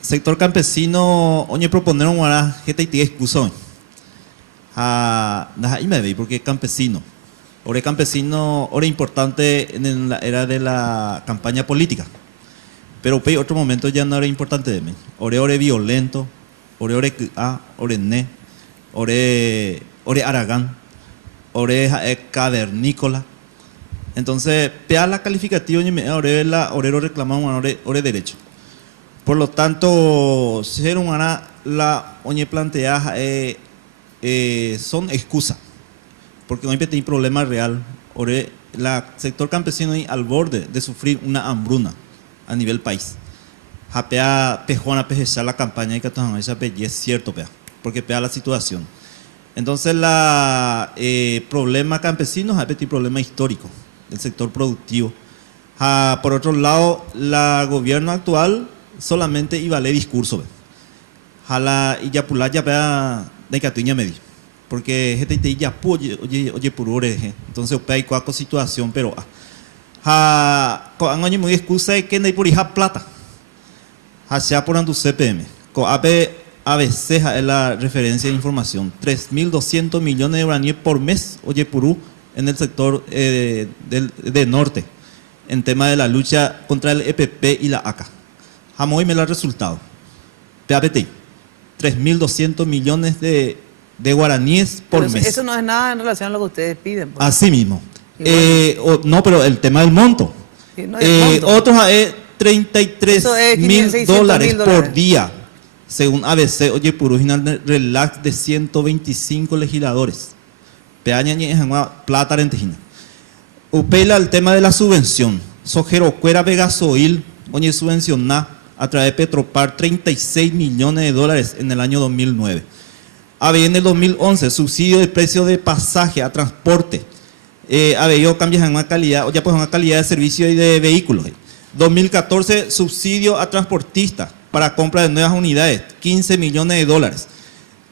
Sector campesino, oye, proponer una gente y excuso. Y me ve porque campesino. Ahora campesino, ahora importante en la era de la campaña política. Pero en otro momento ya no era importante de mí. Ahora violento, ahora ne, ahora Aragán, ahora cavernícola. Entonces, pea la calificativa y me ahora reclamamos ahora derecho. Por lo tanto, ser una la oñe plantea son excusas, porque hoy tiene problema real. Ahora el sector campesino al borde de sufrir una hambruna a nivel país. Japea pejona pejechar la campaña y que esa es cierto pea, porque pea la situación. Entonces la problema campesino es problema histórico del sector productivo. Por otro lado, la gobierno actual solamente iba a leer discurso. Jala y ya pulaya pea de catuña medio. Porque gente ya oye por ore. Entonces hay cualquier situación, pero con año muy excusa es que no hay por hija plata. Sea por andu CPM. Con ABC es la referencia de información. 3.200 millones de guaraníes por mes oye purú en el sector de norte en tema de la lucha contra el EPP y la ACA. Jamás me da el resultado. PAPT, 3.200 millones de guaraníes por mes. Eso no es nada en relación a lo que ustedes piden. Pues. Así mismo. Bueno. No, pero el tema del monto. Sí, no monto. Otros es 33.000 dólares por día. Según ABC, oye, por original relax de 125 legisladores. Peaña y plata rentejina. Upela el tema de la subvención. Sojero cuera Vegasoil, oye, subvencioná a través de Petropar 36 millones de dólares en el año 2009. En el 2011, subsidio de precio de pasaje a transporte. Yo cambias en una calidad, o ya pues una calidad de servicio y de vehículos. 2014, subsidio a transportistas para compra de nuevas unidades, 15 millones de dólares.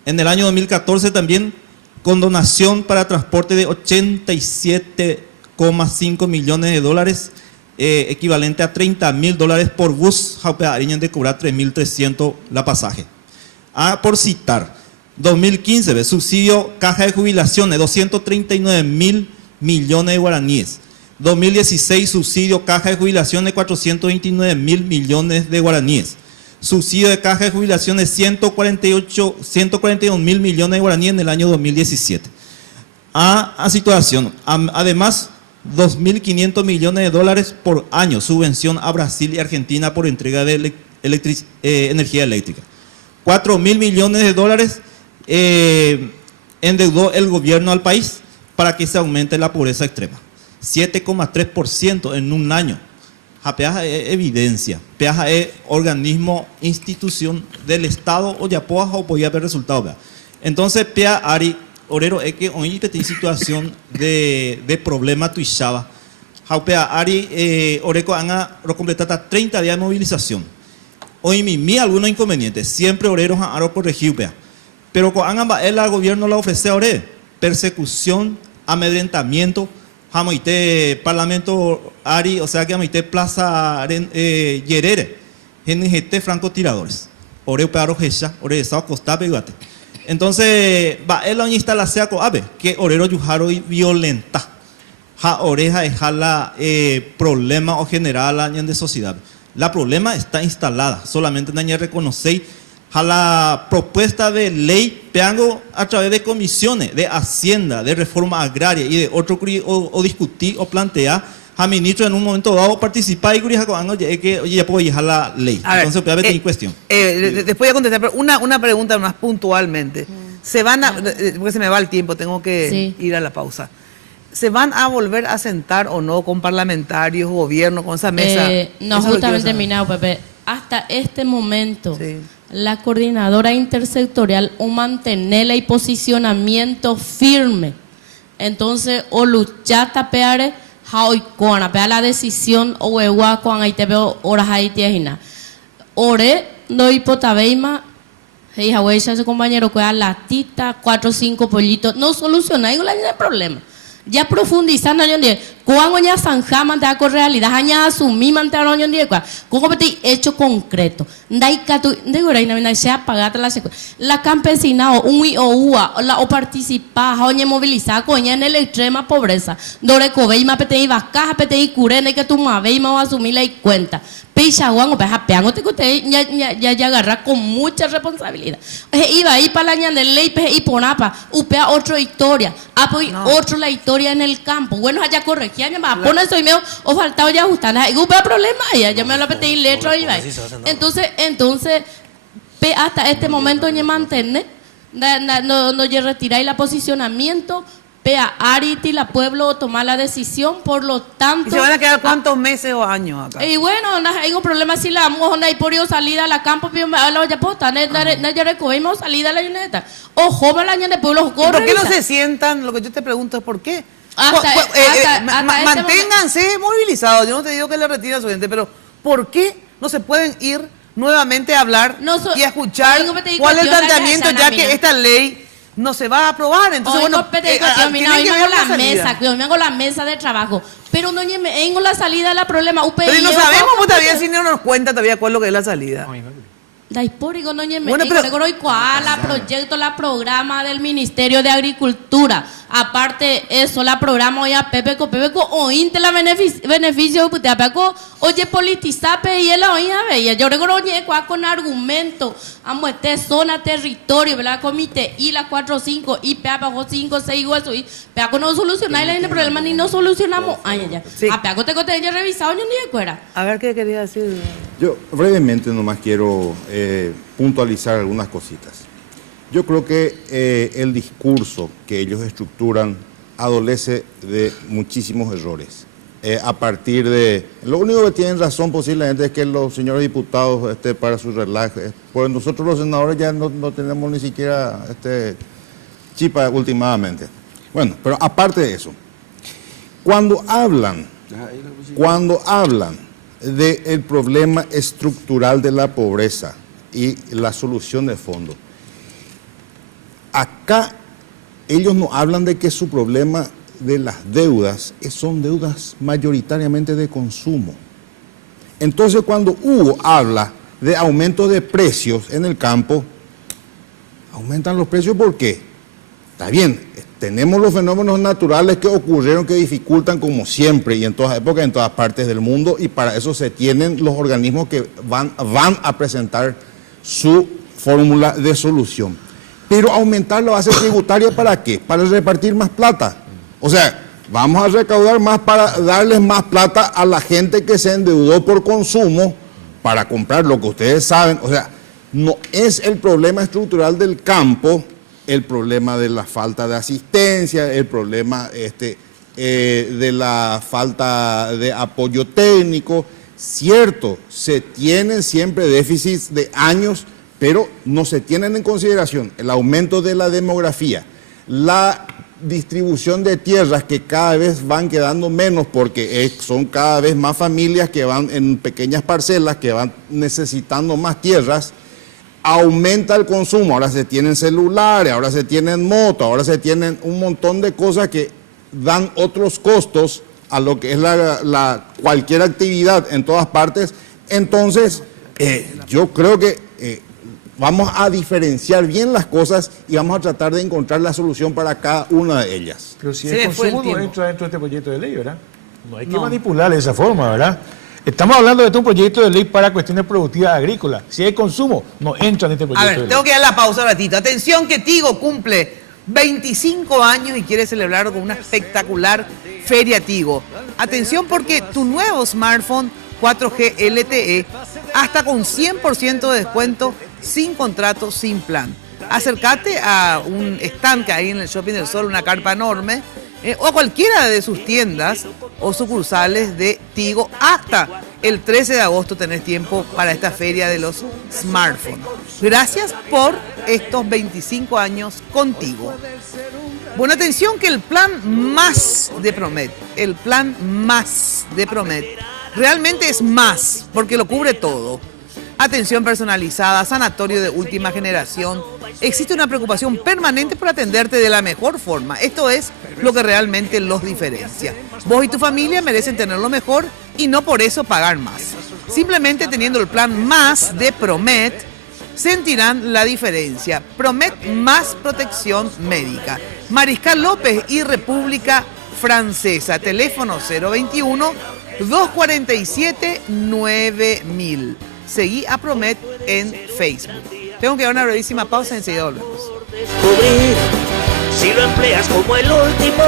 En el año 2014 también condonación para transporte de 87,5 millones de dólares, equivalente a 30.000 dólares por bus, de cobrar 3.300 la pasaje. Por citar, 2015, subsidio caja de jubilaciones, 239.000 millones de guaraníes. 2016, subsidio caja de jubilaciones, 429.000 millones de guaraníes. Subsidio de caja de jubilaciones, 141.000 millones de guaraníes en el año 2017. A situación, además, 2.500 millones de dólares por año, subvención a Brasil y Argentina por entrega de energía eléctrica. 4.000 millones de dólares endeudó el gobierno al país para que se aumente la pobreza extrema. 7,3% en un año. Peaja es evidencia, peaja es organismo, institución del Estado o ya poja o podía haber resultado. Entonces, pea Ari, orero es que hoy te situación de problema tuishaba. Pea Ari, oreco anga completata 30 días de movilización. Hoy mi algunos inconvenientes, siempre oreros han corregido, pea. Pero con anga el gobierno la ofrece ore, persecución, amedrentamiento. Jamoite Parlamento Ari, o sea que Jamoite Plaza Yerere, GNGT francotiradores. Oreo Pearo Gesha, Oreo Sao Costa Peguate. Entonces, va el año instala sea con ave, que Orero Yujaro y violenta. Ja oreja es la problema o general año de sociedad. La problema está instalada, solamente nadie reconoce. A la propuesta de ley peango a través de comisiones de Hacienda, de reforma agraria y de otro o discutir o plantear a ministro en un momento dado participar y que ya puedo dejar la ley. Entonces puede haber cuestión. Después voy a contestar, pero una pregunta más puntualmente. Se van a, porque se me va el tiempo, tengo que ir a la pausa. ¿Se van a volver a sentar o no con parlamentarios, gobierno, con esa mesa? No, justamente terminado, Pepe. Hasta este momento, la coordinadora intersectorial o mantenerla y posicionamiento firme. Entonces, o luchar tapeare, hoy con la decisión o huevo con ahí te veo horas ahí te imagina. Ore no hipotabeima, hija güey, ese compañero que a latita, 4 o 5 pollitos, no soluciona el problema. Ya profundizando en día, cuando ya zanjama te hago realidad, ya asumí mantener en día, como te hecho concreto. Dai catu, de gora ina se apagata la campesina o un o participar, o movilizar coña en la extrema pobreza. Dore cobei ma pete iba caja pete y curene que tu mabei ma asumir la cuenta. Peixa guango peja peango te cote ya agarra con mucha responsabilidad. Iba ahí para la ñane ley y ponapa, upea otra historia, apoy otro la historia en el campo. Bueno, allá corregía, ya va, pone eso y me o faltado ya ajustar, y upea problema ya me lo apetí letra y va. Entonces hasta este momento ni mantener no retiráis la posicionamiento. Pea Ariti, la pueblo tomar la decisión, por lo tanto. ¿Y se van a quedar cuántos meses o años acá? Y bueno, hay un problema si la vamos a ir por salida a la campo, pero la olla pota, ya recogimos salida a la yuneta. O joven la de pueblo corre. ¿Por qué no se sientan? Lo que yo te pregunto es ¿por qué? Manténganse movilizados. Yo no te digo que le retiren a su gente, pero ¿por qué no se pueden ir nuevamente a hablar y a escuchar cuál es el planteamiento, ya que esta ley no se va a aprobar? Entonces, bueno, yo me hago la mesa de trabajo, pero no me hago la salida de la problema. Pero no sabemos todavía, si no nos cuenta todavía cuál es lo que es la salida. Daispórico no me la proyecto, la programa del Ministerio de Agricultura. Aparte eso, la programa hoy a Pepe o inte la beneficio de Pepeco, oye politizape y él hoy a ver, yo recuerdo con argumento, amo este zona territorio, ¿verdad? Comité y la 4-5 y Pepe 5, 6 huesos y Pepe no soluciona el problema ni no solucionamos años ya. A Pepe te conté revisado ni fuera. A ver qué quería decir. Yo brevemente nomás quiero puntualizar algunas cositas. Yo creo que el discurso que ellos estructuran adolece de muchísimos errores. A partir de... Lo único que tienen razón posiblemente es que los señores diputados para su relajo, pues nosotros los senadores ya no tenemos ni siquiera chipa últimamente. Bueno, pero aparte de eso, cuando hablan del problema estructural de la pobreza y la solución de fondo, acá ellos no hablan de que su problema de las deudas son deudas mayoritariamente de consumo. Entonces cuando Hugo habla de aumento de precios en el campo, Aumentan los precios, ¿por qué? Está bien, tenemos los fenómenos naturales que ocurrieron que dificultan como siempre y en todas épocas, en todas partes del mundo, y para eso se tienen los organismos que van a presentar su fórmula de solución. Pero aumentar la base tributaria, ¿para qué? Para repartir más plata. O sea, vamos a recaudar más para darles más plata a la gente que se endeudó por consumo para comprar lo que ustedes saben. O sea, no es el problema estructural del campo, el problema de la falta de asistencia, el problema de la falta de apoyo técnico. Cierto, se tienen siempre déficits de años, pero no se tienen en consideración el aumento de la demografía, la distribución de tierras que cada vez van quedando menos porque son cada vez más familias que van en pequeñas parcelas, que van necesitando más tierras. Aumenta el consumo, ahora se tienen celulares, ahora se tienen motos, ahora se tienen un montón de cosas que dan otros costos a lo que es cualquier actividad en todas partes. Entonces, yo creo que vamos a diferenciar bien las cosas y vamos a tratar de encontrar la solución para cada una de ellas. Pero si el consumo no entra dentro de este proyecto de ley, ¿verdad? No hay que manipular de esa forma, ¿verdad? Estamos hablando de un proyecto de ley para cuestiones productivas agrícolas. Si hay consumo, no entra en este proyecto de ley. Tengo que dar la pausa un ratito. Atención que Tigo cumple 25 años y quiere celebrarlo con una espectacular Feria Tigo. Atención porque tu nuevo smartphone 4G LTE hasta con 100% de descuento, sin contrato, sin plan. Acércate a un stand que hay en el Shopping del Sol, una carpa enorme, o a cualquiera de sus tiendas o sucursales de Tigo. Hasta el 13 de agosto tenés tiempo para esta feria de los smartphones. Gracias por estos 25 años contigo. Buena atención que el plan más de Promet, realmente es más, porque lo cubre todo. Atención personalizada, sanatorio de última generación. Existe una preocupación permanente por atenderte de la mejor forma. Esto es lo que realmente los diferencia. Vos y tu familia merecen tener lo mejor y no por eso pagar más. Simplemente teniendo el plan más de Promet, sentirán la diferencia. Promet más protección médica. Mariscal López y República Francesa. Teléfono 021-247-9000. Seguí a Promet en Facebook. Tengo que dar una brevísima pausa y enseguida volvemos. Descubrir si lo empleas como el último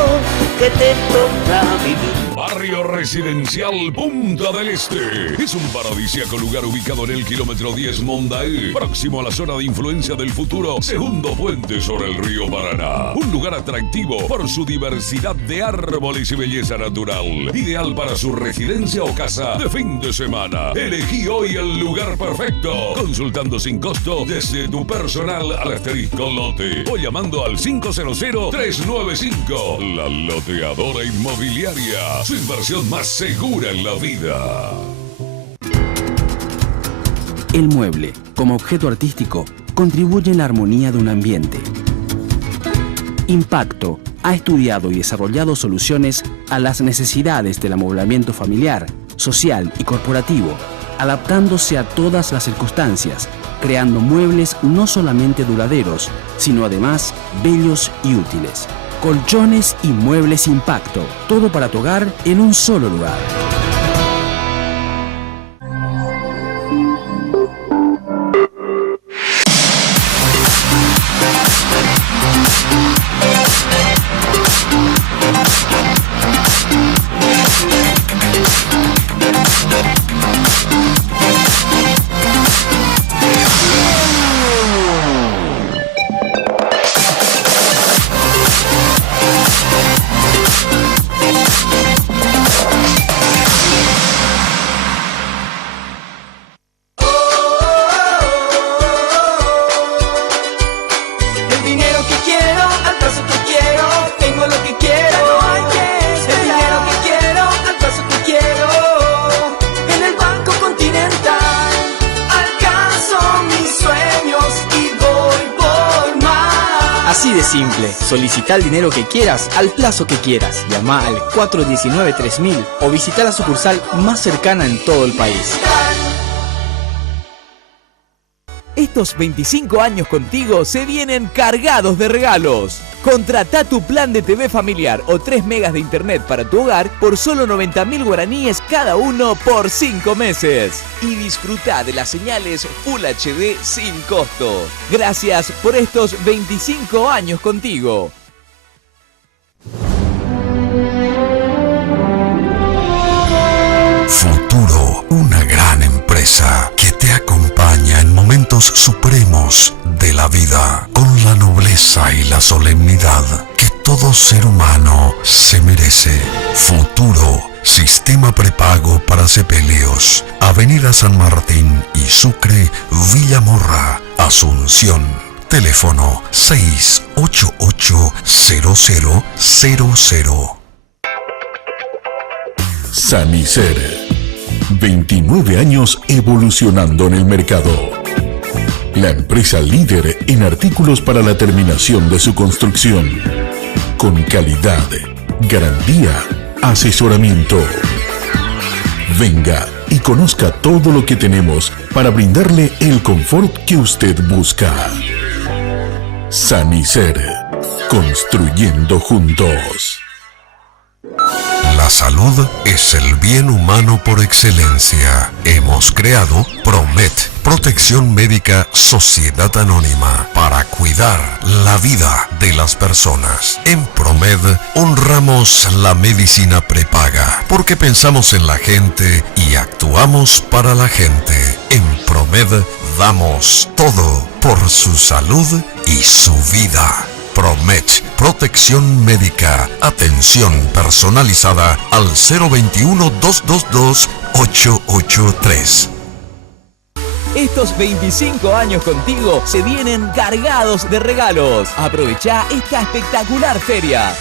que te toca vivir. Barrio Residencial Punta del Este. Es un paradisíaco lugar ubicado en el kilómetro 10 Mondaé, próximo a la zona de influencia del futuro segundo puente sobre el río Paraná. Un lugar atractivo por su diversidad de árboles y belleza natural. Ideal para su residencia o casa de fin de semana. Elegí hoy el lugar perfecto. Consultando sin costo desde tu personal al asterisco lote o llamando al 500-395. La Loteadora Inmobiliaria. Su inversión más segura en la vida. El mueble, como objeto artístico, contribuye en la armonía de un ambiente. Impacto ha estudiado y desarrollado soluciones a las necesidades del amoblamiento familiar, social y corporativo, adaptándose a todas las circunstancias, creando muebles no solamente duraderos, sino además bellos y útiles. Colchones y muebles Impacto, todo para tu hogar en un solo lugar. Así de simple. Solicita el dinero que quieras al plazo que quieras. Llama al 419-3000 o visita la sucursal más cercana en todo el país. Estos 25 años contigo se vienen cargados de regalos. Contratá tu plan de TV familiar o 3 megas de internet para tu hogar por solo 90.000 guaraníes cada uno por 5 meses. Y disfruta de las señales Full HD sin costo. Gracias por estos 25 años contigo. Futuro, una gran empresa que te acompaña en momentos supremos de la vida, con la nobleza y la solemnidad que todo ser humano se merece. Futuro, sistema prepago para sepelios, Avenida San Martín y Sucre, Villamorra, Asunción. Teléfono 688-0000. Sanicer. 29 años evolucionando en el mercado. La empresa líder en artículos para la terminación de su construcción. Con calidad, garantía, asesoramiento. Venga y conozca todo lo que tenemos para brindarle el confort que usted busca. Sanicer. Construyendo juntos. La salud es el bien humano por excelencia. Hemos creado Promet, Protección Médica Sociedad Anónima, para cuidar la vida de las personas. En Promed honramos la medicina prepaga, porque pensamos en la gente y actuamos para la gente. En Promed damos todo por su salud y su vida. Promet, protección médica, atención personalizada al 021-222-883. Estos 25 años contigo se vienen cargados de regalos. Aprovecha esta espectacular feria.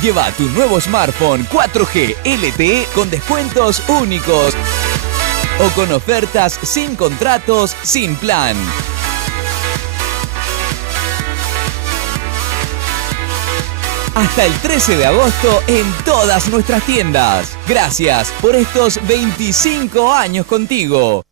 Lleva tu nuevo smartphone 4G LTE con descuentos únicos o con ofertas sin contratos, sin plan. Hasta el 13 de agosto en todas nuestras tiendas. Gracias por estos 25 años contigo.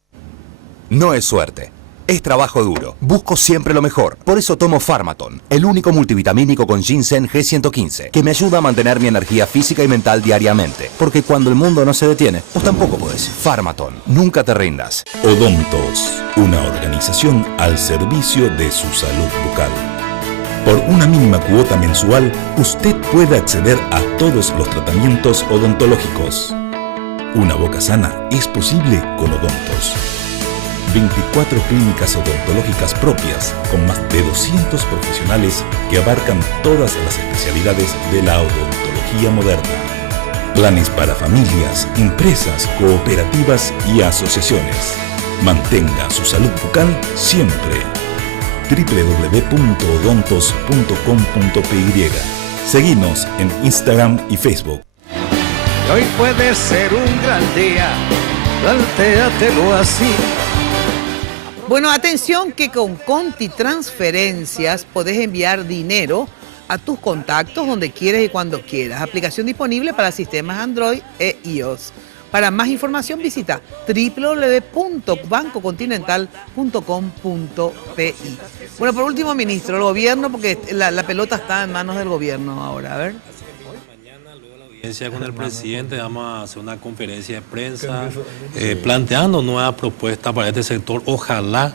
No es suerte, es trabajo duro. Busco siempre lo mejor. Por eso tomo Pharmaton, el único multivitamínico con ginseng G115, que me ayuda a mantener mi energía física y mental diariamente. Porque cuando el mundo no se detiene, vos tampoco podés. Pharmaton, nunca te rindas. Odontos, una organización al servicio de su salud bucal. Por una mínima cuota mensual, usted puede acceder a todos los tratamientos odontológicos. Una boca sana es posible con Odontos. 24 clínicas odontológicas propias, con más de 200 profesionales que abarcan todas las especialidades de la odontología moderna. Planes para familias, empresas, cooperativas y asociaciones. Mantenga su salud bucal siempre. www.odontos.com.py. Seguinos en Instagram y Facebook. Hoy puede ser un gran día, plantéatelo así. Bueno, atención que con Conti Transferencias podés enviar dinero a tus contactos donde quieras y cuando quieras. Aplicación disponible para sistemas Android e iOS. Para más información visita www.bancocontinental.com.pi. Bueno, por último, ministro, el gobierno, porque la pelota está en manos del gobierno ahora. A ver. Con el presidente vamos a hacer una conferencia de prensa planteando nuevas propuestas para este sector. Ojalá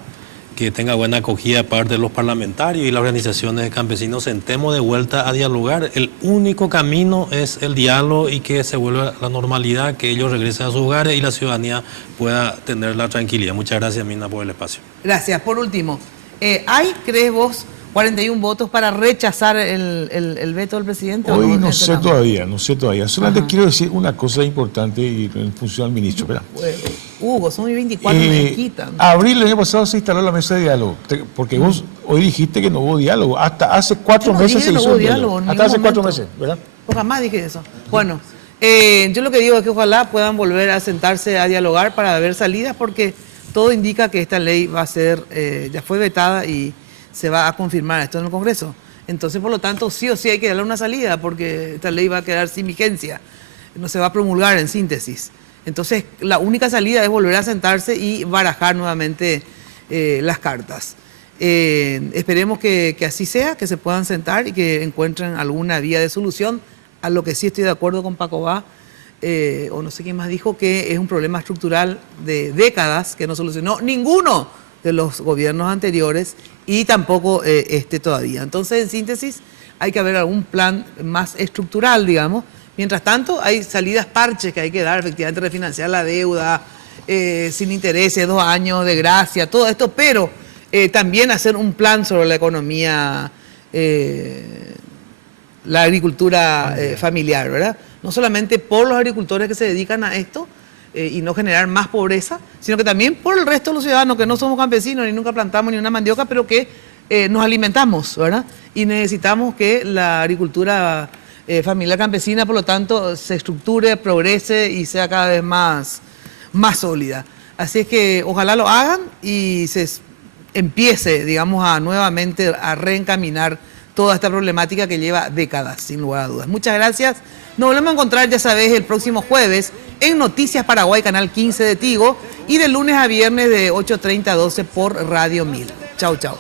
que tenga buena acogida de parte de los parlamentarios y las organizaciones de campesinos. Sentemos de vuelta a dialogar. El único camino es el diálogo y que se vuelva a la normalidad, que ellos regresen a sus hogares y la ciudadanía pueda tener la tranquilidad. Muchas gracias, Mina, por el espacio. Gracias. Por último, ¿hay, crees vos, 41 votos para rechazar el veto del presidente? Hoy no sé todavía. Solamente quiero decir una cosa importante y en función al ministro. Hugo, son 24 y me quitan. Abril del año pasado se instaló la mesa de diálogo, porque vos hoy dijiste que no hubo diálogo. Hasta hace 4 meses se hizo el diálogo. Hasta hace 4 meses, ¿verdad? Pues jamás dije eso. Bueno, yo lo que digo es que ojalá puedan volver a sentarse a dialogar para ver salidas, porque todo indica que esta ley va a ser, ya fue vetada y se va a confirmar esto en el Congreso. Entonces, por lo tanto, sí o sí hay que darle una salida, porque esta ley va a quedar sin vigencia, no se va a promulgar en síntesis. Entonces, la única salida es volver a sentarse y barajar nuevamente las cartas. Esperemos que así sea, que se puedan sentar y que encuentren alguna vía de solución. A lo que sí estoy de acuerdo con Paco Bá, o no sé quién más dijo, que es un problema estructural de décadas que no solucionó ninguno de los gobiernos anteriores y tampoco este todavía. Entonces, en síntesis, hay que haber algún plan más estructural, digamos. Mientras tanto, hay salidas parches que hay que dar, efectivamente, refinanciar la deuda, sin intereses, 2 años de gracia, todo esto, pero también hacer un plan sobre la economía, la agricultura familiar, ¿verdad? No solamente por los agricultores que se dedican a esto y no generar más pobreza, sino que también por el resto de los ciudadanos que no somos campesinos ni nunca plantamos ni una mandioca, pero que nos alimentamos, ¿verdad? Y necesitamos que la agricultura familiar campesina, por lo tanto, se estructure, progrese y sea cada vez más sólida. Así es que ojalá lo hagan y se empiece, digamos, nuevamente a reencaminar toda esta problemática que lleva décadas, sin lugar a dudas. Muchas gracias. Nos volvemos a encontrar, ya sabés, el próximo jueves en Noticias Paraguay, canal 15 de Tigo, y de lunes a viernes de 8:30 a 12 por Radio 1000. Chau, chau.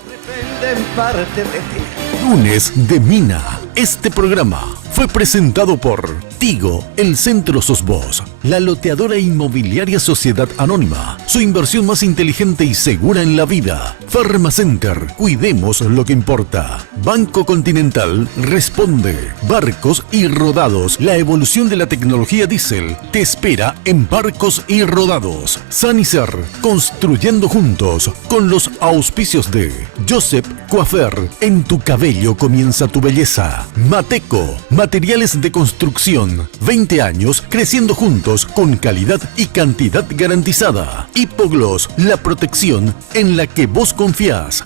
Lunes de Mina. Este programa fue presentado por Tigo, el Centro Sos Vos, la loteadora inmobiliaria Sociedad Anónima, su inversión más inteligente y segura en la vida. Farmacenter, cuidemos lo que importa. Banco Continental responde. Barcos y Rodados, la evolución de la tecnología diésel te espera en Barcos y Rodados. Sanicer, construyendo juntos, con los auspicios de Josep Coafer, en tu cabello comienza tu belleza. Mateco, materiales de construcción, 20 años creciendo juntos con calidad y cantidad garantizada. Hipogloss, la protección en la que vos confías.